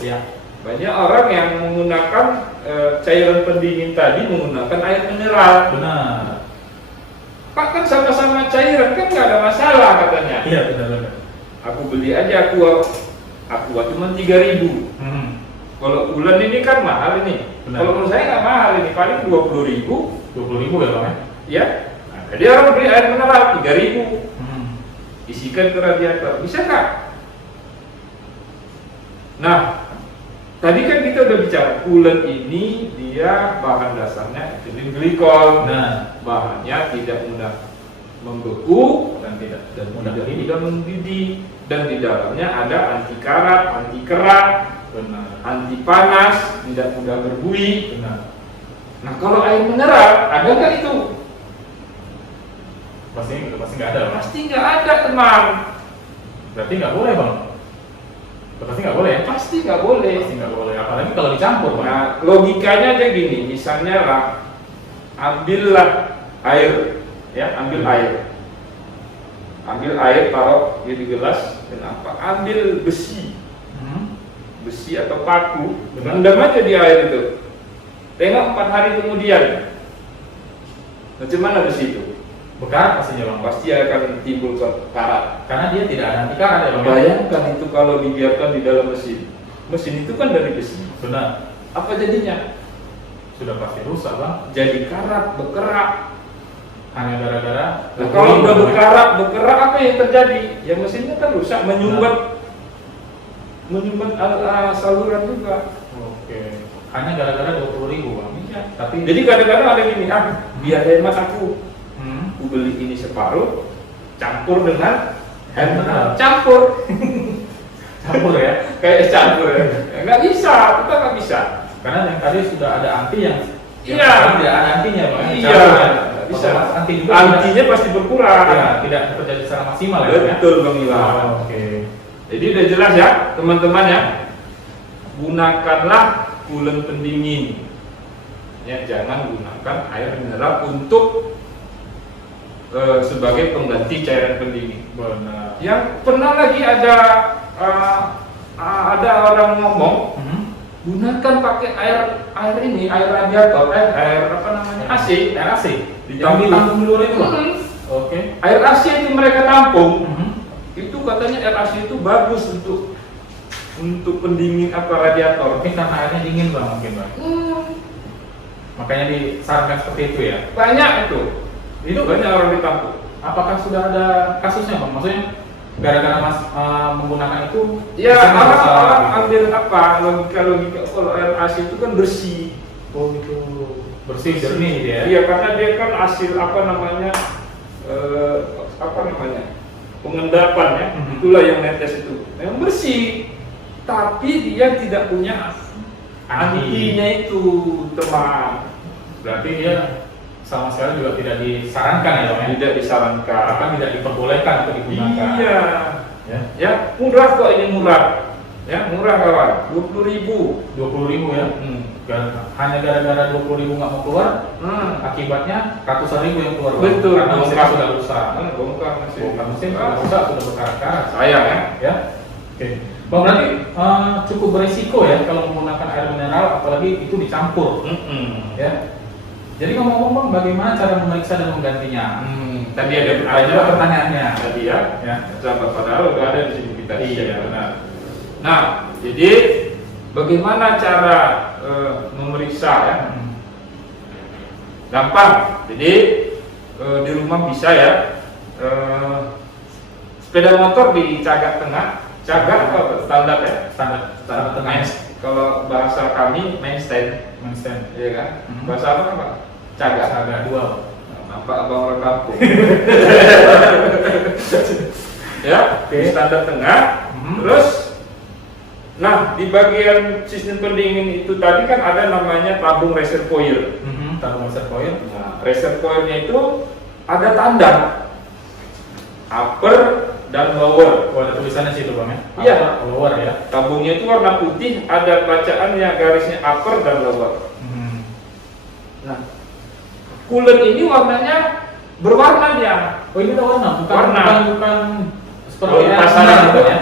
Ya. Banyak orang yang menggunakan cairan pendingin tadi menggunakan air mineral. Benar. Pak kan sama-sama cairan kan nggak ada masalah katanya. Iya, benar. Aku beli aja aqua cuma 3.000. Kalau bulan ini kan mahal ini. Benar. Kalau menurut saya nggak mahal ini, paling 20.000. 20.000 ya Bang ya? Ya. Nah, jadi orang beli air mineral 3.000. Isikan ke radiator, bisa nggak? Nah, tadi kan kita udah bicara coolant ini dia bahan dasarnya ethylene glycol. Nah, Bahannya tidak mudah membeku dan tidak mudah mendidih, dan di dalamnya ada anti karat, anti kerak, benar. anti panas, tidak mudah berbuih. Benar. Nah kalau air mineral ada nggak itu? Pasti nggak ada Bang. Pasti nggak ada teman. Berarti nggak boleh Bang. Pasti nggak boleh ya? Pasti nggak boleh. Pasti nggak boleh, apalagi kalau dicampur Bang. Nah logikanya aja gini, misalnya lah, ambillah air, ya ambil air, taruh di gelas, kenapa? Ambil besi atau paku, rendam aja di air itu. Tengok 4 hari kemudian, macam mana besi itu? Bekarat pastinya Bang. Pasti akan timbul karat. Karena dia tidak ada anti karat ya Bang. Bayangkan itu kalau dibiarkan di dalam mesin. Mesin itu kan dari besi. Benar. Apa jadinya? Sudah pasti rusak Bang. Jadi karat, berkerak. Hanya gara-gara. Nah, kalau udah berkerak apa yang terjadi? Ya mesinnya kan rusak, menyumbat saluran juga. Oke. Hanya gara-gara 20.000 Bang. Iya. Tapi Jadi kadang-kadang ada gini, biar hemat aku beli ini separuh, campur dengan air mineral. Campur ya. Kayak campur ya. Nggak bisa, kita nggak bisa. Karena yang tadi sudah ada anti yang Iya. tidak ada antinya Bang. Iya. Campur ya. Bisa. Otomatis anti juga Antinya pasti berkurang. tidak terjadi secara maksimal ya. Betul Bang Ilham. Oke. Jadi udah jelas ya teman-teman ya. Gunakanlah coolant pendingin. Ya, jangan gunakan air mineral untuk sebagai pengganti cairan pendingin. Benar. Yang pernah lagi ada orang ngomong, gunakan pakai air ini, air radiator, air apa namanya? AC. Air AC. Yang ditampung di luar itu Bang. Oke. Air AC itu mereka tampung. Itu katanya air AC itu bagus untuk pendingin apa radiator. Mungkin karena airnya dingin Bang, mungkin Bang. Makanya disarankan seperti itu ya. Banyak itu. Itu banyak orang ditampung. Apakah sudah ada kasusnya Bang? Maksudnya gara-gara Mas menggunakan itu? Ya, misalnya orang masalah gitu. ambil apa? Logika kalau air AC itu kan bersih. Oh gitu. Bersih jernih gitu ya. Iya, karena dia kan hasil apa namanya? Pengendapan ya. Itulah yang netes itu. Yang bersih. tapi dia tidak punya antinya itu, teman. Berarti dia sama sekali juga tidak disarankan ya Bang ya? Tidak disarankan, Bahkan tidak diperbolehkan untuk digunakan. iya ya, murah kok ini, murah ya, murah kawan, 20.000. 20.000 ya? Hanya gara-gara 20.000 nggak mau keluar, akibatnya ratusan ribu yang keluar Bang. Betul, Karena mesin bongkar. sudah rusak. Bongkar mesin, Bongkar mesin sudah rusak, sudah berkarat-karat. sayang ya. Ya, oke. Bang, berarti cukup beresiko ya kalau menggunakan air mineral, apalagi itu dicampur. Ya. Jadi ngomong-ngomong Bang, bagaimana cara memeriksa dan menggantinya? Tadi ada Ada pertanyaannya. tadi ya, Ya. sahabat, padahal udah ada di sini kita. Iya, benar. Nah, jadi bagaimana cara memeriksa ya? Gampang. Jadi di rumah bisa ya. Sepeda motor di cagak tengah, cagak apa standar ya? Standar tengah. Kalau bahasa kami main stand, Stand. iya kan? Mhm. Bahasa apa Pak? Cagak. Agak dua. Nampak abang orang kampung. Ya, Oke. di standar tengah. Terus, nah di bagian sistem pendingin itu tadi kan ada namanya tabung reservoir. Tabung reservoir. Nah, reservoirnya itu ada tanda upper dan lower. Oh, ada tulisannya situ Bang ya? Iya. Upper, lower ya. Tabungnya itu warna putih, ada bacaannya garisnya upper dan lower. Nah, coolant ini warnanya berwarna dia. Oh, ini ada warna, bukan Warna. bukan seperti Kalau di air pasaran mineral, itu, ya.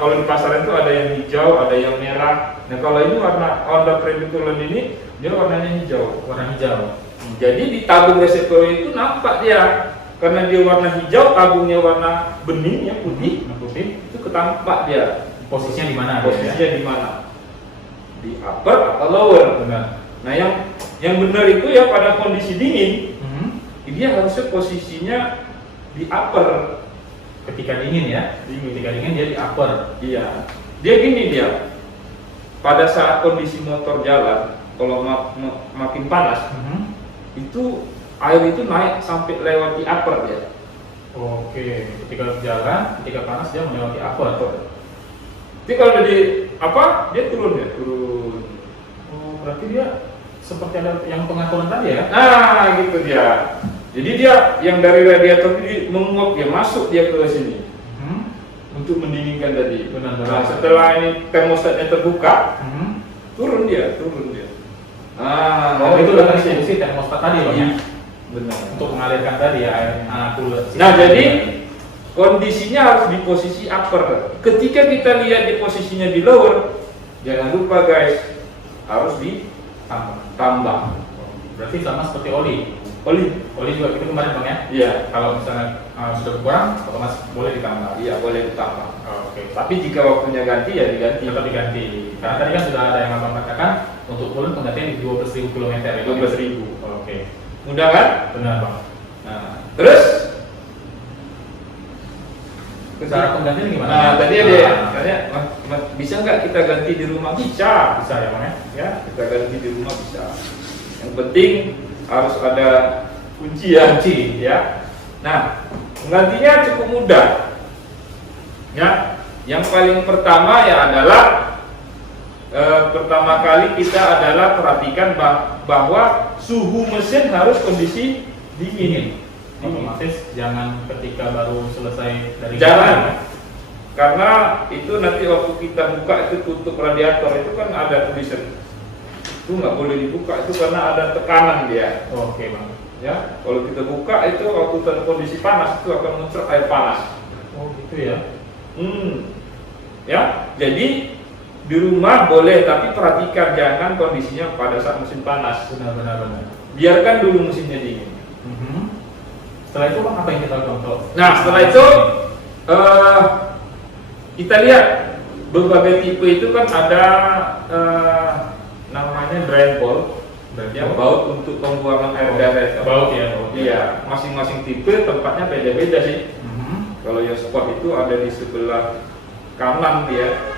kalau di pasaran itu ada yang hijau, ada yang merah. Nah, kalau ini warna Honda Preview coolant ini dia warnanya hijau. Warna hijau. Jadi di tabung reservoir itu nampak dia, karena dia warna hijau, tabungnya warna bening ya, putih, itu ketampak dia. Posisinya di mana? Posisinya di mana? Di upper atau lower. Benar. Nah, yang benar itu ya pada kondisi dingin, dia harusnya posisinya di upper. Ketika dingin ya. Ketika dingin dia di upper. Iya. Dia gini dia. Pada saat kondisi motor jalan, kalau makin panas, itu air itu naik sampai lewati upper dia. Oke. Ketika jalan, ketika panas dia melewati upper. Tapi kalau di apa? Dia turun ya, turun. Oh, berarti dia seperti ada yang pengaturan tadi ya? Nah, gitu dia. Jadi dia yang dari radiator ini menguap, dia masuk dia ke sini untuk mendinginkan tadi. Benar. Nah, setelah ini termostatnya terbuka, turun dia. Oh, itu udah fungsi termostat tadi Bang ya? Benar. Untuk mengalirkan tadi ya air cooler. Nah, jadi kondisinya harus di posisi upper. Ketika kita lihat di posisinya di lower, jangan lupa guys, harus ditambah. Berarti sama seperti oli. Oli juga gitu kemarin Bang ya? Iya. Kalau misalnya sudah kurang, otomatis boleh ditambah. Iya, boleh ditambah. Oke. Tapi jika waktunya ganti ya diganti. Tetap diganti. Karena tadi kan sudah ada yang Abang katakan untuk coolant penggantian di 12.000 km ya. 12.000. Oke. Mudah kan? Benar Bang. Nah, terus Cara penggantian gimana? nah, tadi ada ya, katanya, bisa nggak kita ganti di rumah? Bisa. Bisa ya Bang ya? Ya, kita ganti di rumah bisa. Yang penting harus ada kunci ya. Kunci. Ya. Nah, penggantinya cukup mudah. Ya, yang paling pertama ya adalah pertama kali kita adalah perhatikan bahwa suhu mesin harus kondisi dingin. Otomatis jangan ketika baru selesai dari Jangan, karena itu nanti waktu kita buka itu tutup radiator itu kan ada tulisan itu nggak boleh dibuka itu karena ada tekanan dia. Oke Bang. Ya, kalau kita buka itu waktu dalam kondisi panas itu akan muncul air panas. Oh gitu ya. Ya, jadi di rumah boleh tapi perhatikan jangan kondisinya pada saat musim panas. Benar. Biarkan dulu musimnya dingin. Setelah itu Bang, apa yang kita lakukan? Nah, setelah itu kita lihat berbagai tipe itu kan ada namanya drain bowl, ya, baut untuk pembuangan air dari Baut ya. Baut. Iya, masing-masing tipe tempatnya beda-beda sih. Kalau yang sport itu ada di sebelah kanan dia,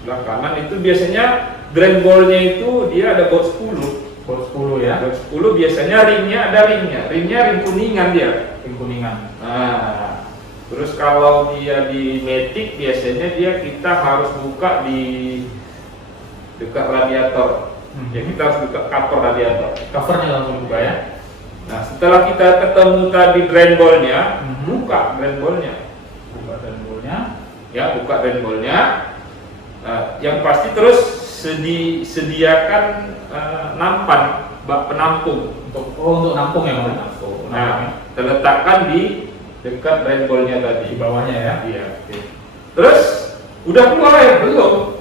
sebelah kanan itu biasanya drain bowl-nya itu dia ada baut 10. Baut 10 ya. Baut 10 biasanya ringnya ada ringnya ring kuningan dia. Ring kuningan. Nah, Terus kalau dia di matic biasanya kita harus buka di dekat radiator. Ya kita harus buka cover radiator. Covernya langsung buka ya. Nah setelah kita ketemu tadi drain ballnya, buka drain ballnya. Buka drain ballnya. Ya buka drain ballnya. Yang pasti terus sediakan nampan bak penampung untuk nampung ya, penampung. Nah terletakkan di dekat drain ballnya tadi di bawahnya ya. Iya. Terus udah keluar air belum?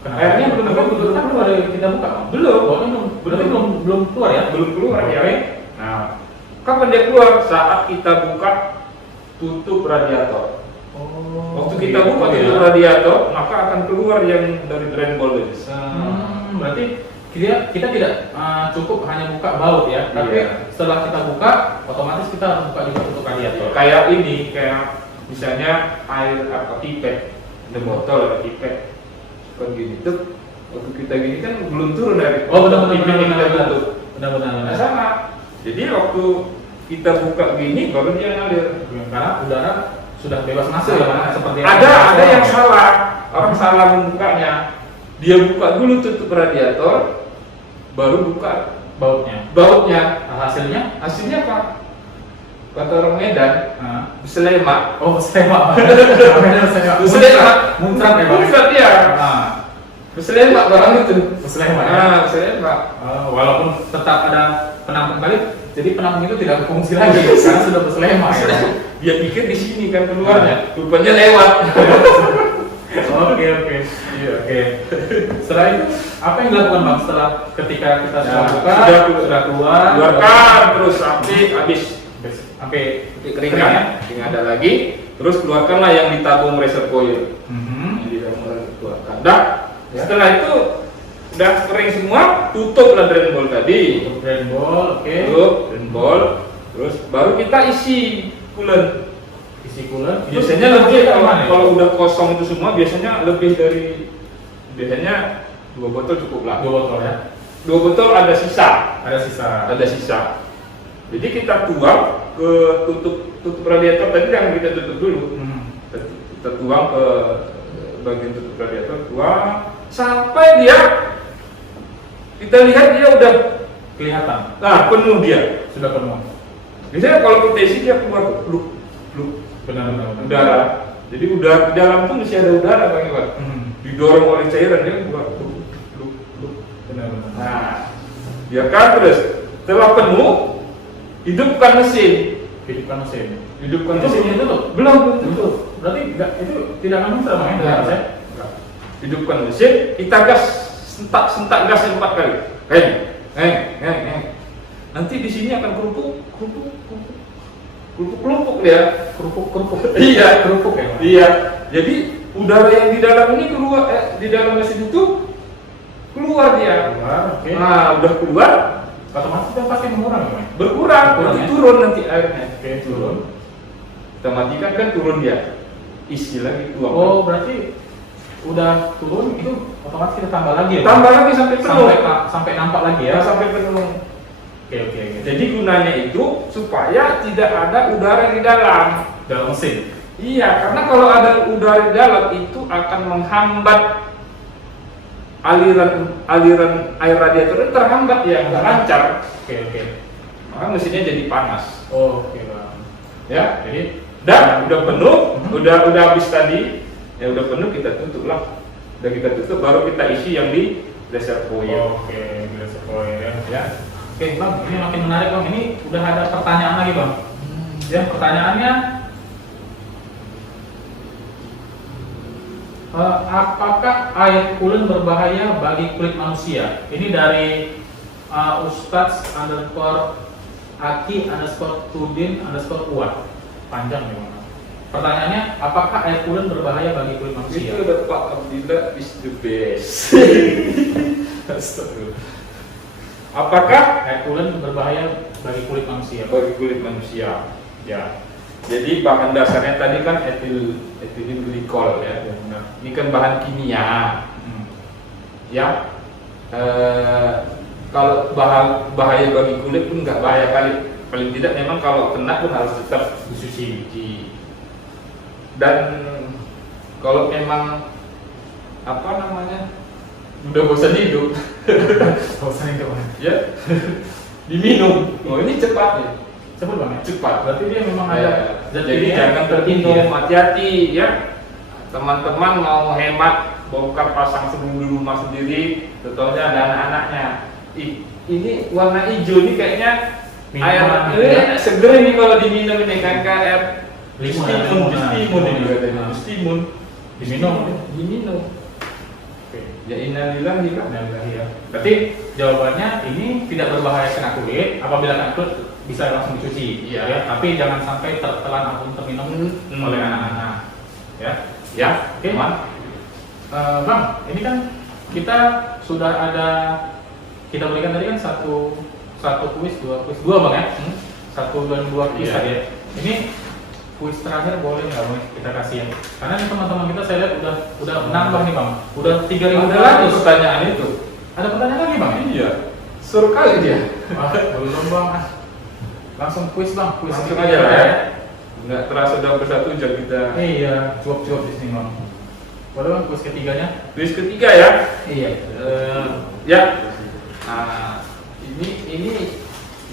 Airnya belum keluar dari kita buka. Belum. Berarti belum keluar ya? Belum keluar Oke. ya. Nah, kapan dia keluar? Saat kita buka tutup radiator. Waktu kita buka tutup radiator, maka akan keluar yang dari drain ball itu. Berarti kita tidak cukup hanya buka baut ya, tapi setelah kita buka, otomatis kita harus buka juga tutup radiator. Kayak misalnya air pipet, ada botol, ada pipet. Kan gini tuh, waktu kita gini kan belum turun dari benar. Nah, sama. Jadi waktu kita buka gini baru dia ngalir. Karena udara sudah bebas masuk ya, seperti ada yang salah. Orang salah membukanya. Dia buka dulu tutup radiator, baru buka bautnya. Hasilnya apa? Kata orang Medan, Beselema. Oh, Beselema. Muncrat ya, Bang. Muncrat ya. Beselema barang itu. Beselema ya. Beselema. Walaupun tetap ada penampung kali, jadi penampung itu tidak berfungsi lagi karena sudah beselema ya. Dia pikir di sini kan keluarnya, rupanya lewat. Oke. Setelah itu apa yang dilakukan Bang setelah ketika kita sudah buka, sudah keluar, keluarkan terus sampai kering ya? Kering ada lagi, terus keluarkanlah yang ditabung reservoir. Keluarkan. Setelah itu udah kering semua, tutuplah drain ball tadi. Tutup drain ball, Tutup drain ball, terus baru kita isi coolant. Biasanya lebih kalau udah kosong itu semua biasanya lebih dari 2 botol cukup lah. 2 botol ya. 2 botol ada sisa. Ada sisa. Jadi kita tuang ke tutup radiator tadi yang kita tutup dulu. Kita tuang ke bagian tutup radiator, tuang sampai kita lihat dia udah kelihatan. Nah, penuh dia. Sudah penuh. Biasanya kalau kita isi dia keluar Benar. udara. Jadi udara di dalam tuh masih ada udara Bang Iwan. Didorong oleh cairan dia keluar. Benar. Nah, biarkan terus. Setelah penuh, hidupkan mesin. Hidupkan mesinnya tutup? Belum tutup. Berarti itu tidak akan muncul Bang ya? Hidupkan mesin, kita gas sentak gas 4 kali. Nanti di sini akan kerupuk dia. Kerupuk. Iya, kerupuk ya. Iya. Jadi udara yang di dalam ini keluar, di dalam mesin itu keluar dia. Oke. Nah, udah keluar, otomatis dia pasti mengurang ya. Berkurang ya? Turun nanti airnya. Oke, turun. Kita matikan kan turun dia. Isi lagi tuang. Oh, berarti udah turun itu otomatis kita tambah lagi ya? Tambah lagi sampai penuh. Sampai nampak lagi ya? Sampai penuh. Oke. Jadi gunanya itu supaya tidak ada udara di dalam mesin. Iya, karena kalau ada udara di dalam itu akan menghambat aliran air radiator itu terhambat ya, nggak lancar. Oke. Maka mesinnya jadi panas. Oke Bang. Ya, jadi udah penuh, udah habis tadi, ya udah penuh kita tutup lah. Udah kita tutup, baru kita isi yang di reservoir. Oke, reservoir ya. Oke Bang, ini makin menarik Bang. Ini udah ada pertanyaan lagi Bang. Ya, pertanyaannya apakah air coolant berbahaya bagi kulit manusia? Ini dari Ustadz_Aki_Tudin_Uat. Panjang nih Bang. Pertanyaannya, apakah air coolant berbahaya bagi kulit manusia? Itu udah Pak Abdillah is the best. Apakah air coolant berbahaya bagi kulit manusia? Bagi kulit manusia. Ya. Jadi bahan dasarnya tadi kan ethylene glycol ya. Nah, ini kan bahan kimia. Ya. Kalau bahaya bagi kulit pun nggak bahaya kali. Paling tidak memang kalau kena pun harus tetap dicuci. Dan kalau memang apa namanya Udah bosan hidup. Bosan hidup. ya diminum, oh ini cepat ya, Cepet Bang ya? cepat. Berarti dia memang Ya, ada jadi kimia jangan tertinggi terminum, ya? hati-hati ya. Teman-teman mau hemat bongkar pasang sebelum di rumah sendiri, contohnya ada anak-anaknya. Ini warna hijau ini kayaknya Minuman, air seger ini kalau diminum ini kan air Limun, Justimun ini limun. katanya. Justimun Diminum. diminum. Oke. Ya innalillahi kan. Ya. Berarti jawabannya ini tidak berbahaya kena kulit. Apabila kena kulit bisa langsung dicuci. Iya. Ya. Tapi jangan sampai tertelan ataupun terminum oleh anak-anak. Ya. Ya, Oke. aman. Bang, ini kan kita sudah ada, kita berikan tadi kan satu kuis, dua Bang ya? Satu dan dua kuis Iya. tadi ya. Ini kuis terakhir boleh nggak Bang kita kasih ya? Karena nih teman-teman kita saya lihat udah nambah nih Bang, udah 3.000 Ada lagi lagi. pertanyaan itu. Ada pertanyaan lagi Bang? Iya. Suruh kali dia. Wah, belum Bang. Langsung kuis Bang, kuis Langsung ketiga aja lah ya. ya. Nggak terasa udah bersatu jam kita. Iya, cuap-cuap di sini Bang. Boleh Bang kuis ketiganya? Kuis ketiga ya. Iya. Ya. Nah, ini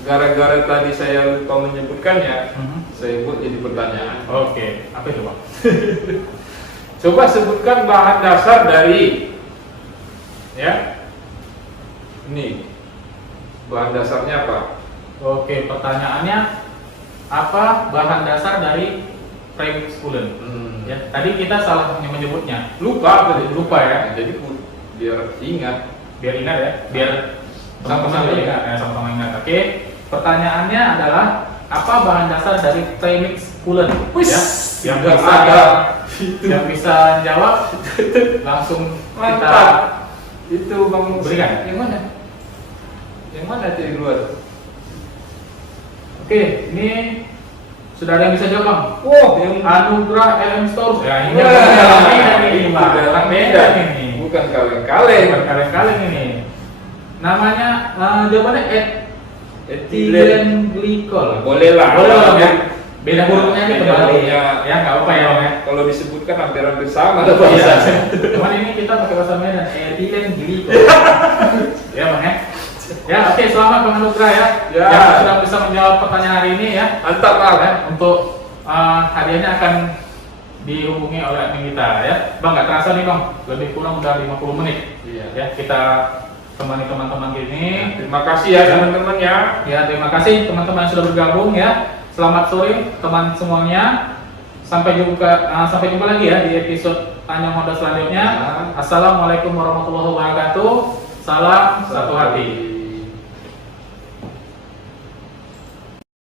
gara-gara tadi saya lupa menyebutkannya, saya buat jadi pertanyaan. Oke, apa itu Bang? Coba sebutkan bahan dasar dari ya. Ini bahan dasarnya apa? Oke, pertanyaannya apa bahan dasar dari premix coolant? Ya, tadi kita salah menyebutnya. Lupa tadi. Lupa ya. Jadi biar ingat. Biar ingat ya, biar sama-sama ingat. Ya, sama-sama ingat. Oke, pertanyaannya adalah apa bahan dasar dari premix coolant? Wis, Ya, yang nggak bisa ada. yang bisa jawab langsung kita Mantap. Itu Bang berikan. Yang mana? Yang mana itu di luar? Oke, ini sudah ada yang bisa jawab Bang. Wow, yang Anugrah LM Store. Ya, ini Wah, ini itu Bang. dalam Beda beda. ini. Bukan kaleng-kaleng. Berkali-kali ini. Namanya jawabannya etilen glikol. Boleh lah. Boleh Bang ya. Beda hurufnya nih Beda kembali. hurufnya. Ya nggak apa ya Bang ya. Kalau disebutkan hampir-hampir sama Iya. bahasanya. Cuman ini kita pakai bahasa Medan etilen glikol. Ya Bang ya. Ya oke, selamat Bang Anugrah ya. Ya. Yang sudah bisa menjawab pertanyaan hari ini ya. Mantap Bang. Ya, untuk hadiahnya akan dihubungi oleh admin kita ya. Bang nggak terasa nih Bang, lebih kurang udah 50 menit. Iya. Ya kita temani teman-teman gini. Terima kasih ya teman-teman ya. Ya terima kasih teman-teman yang sudah bergabung ya. Selamat sore teman semuanya. Sampai jumpa lagi ya di episode Tanya Honda selanjutnya. Assalamualaikum warahmatullahi wabarakatuh. Salam satu hati.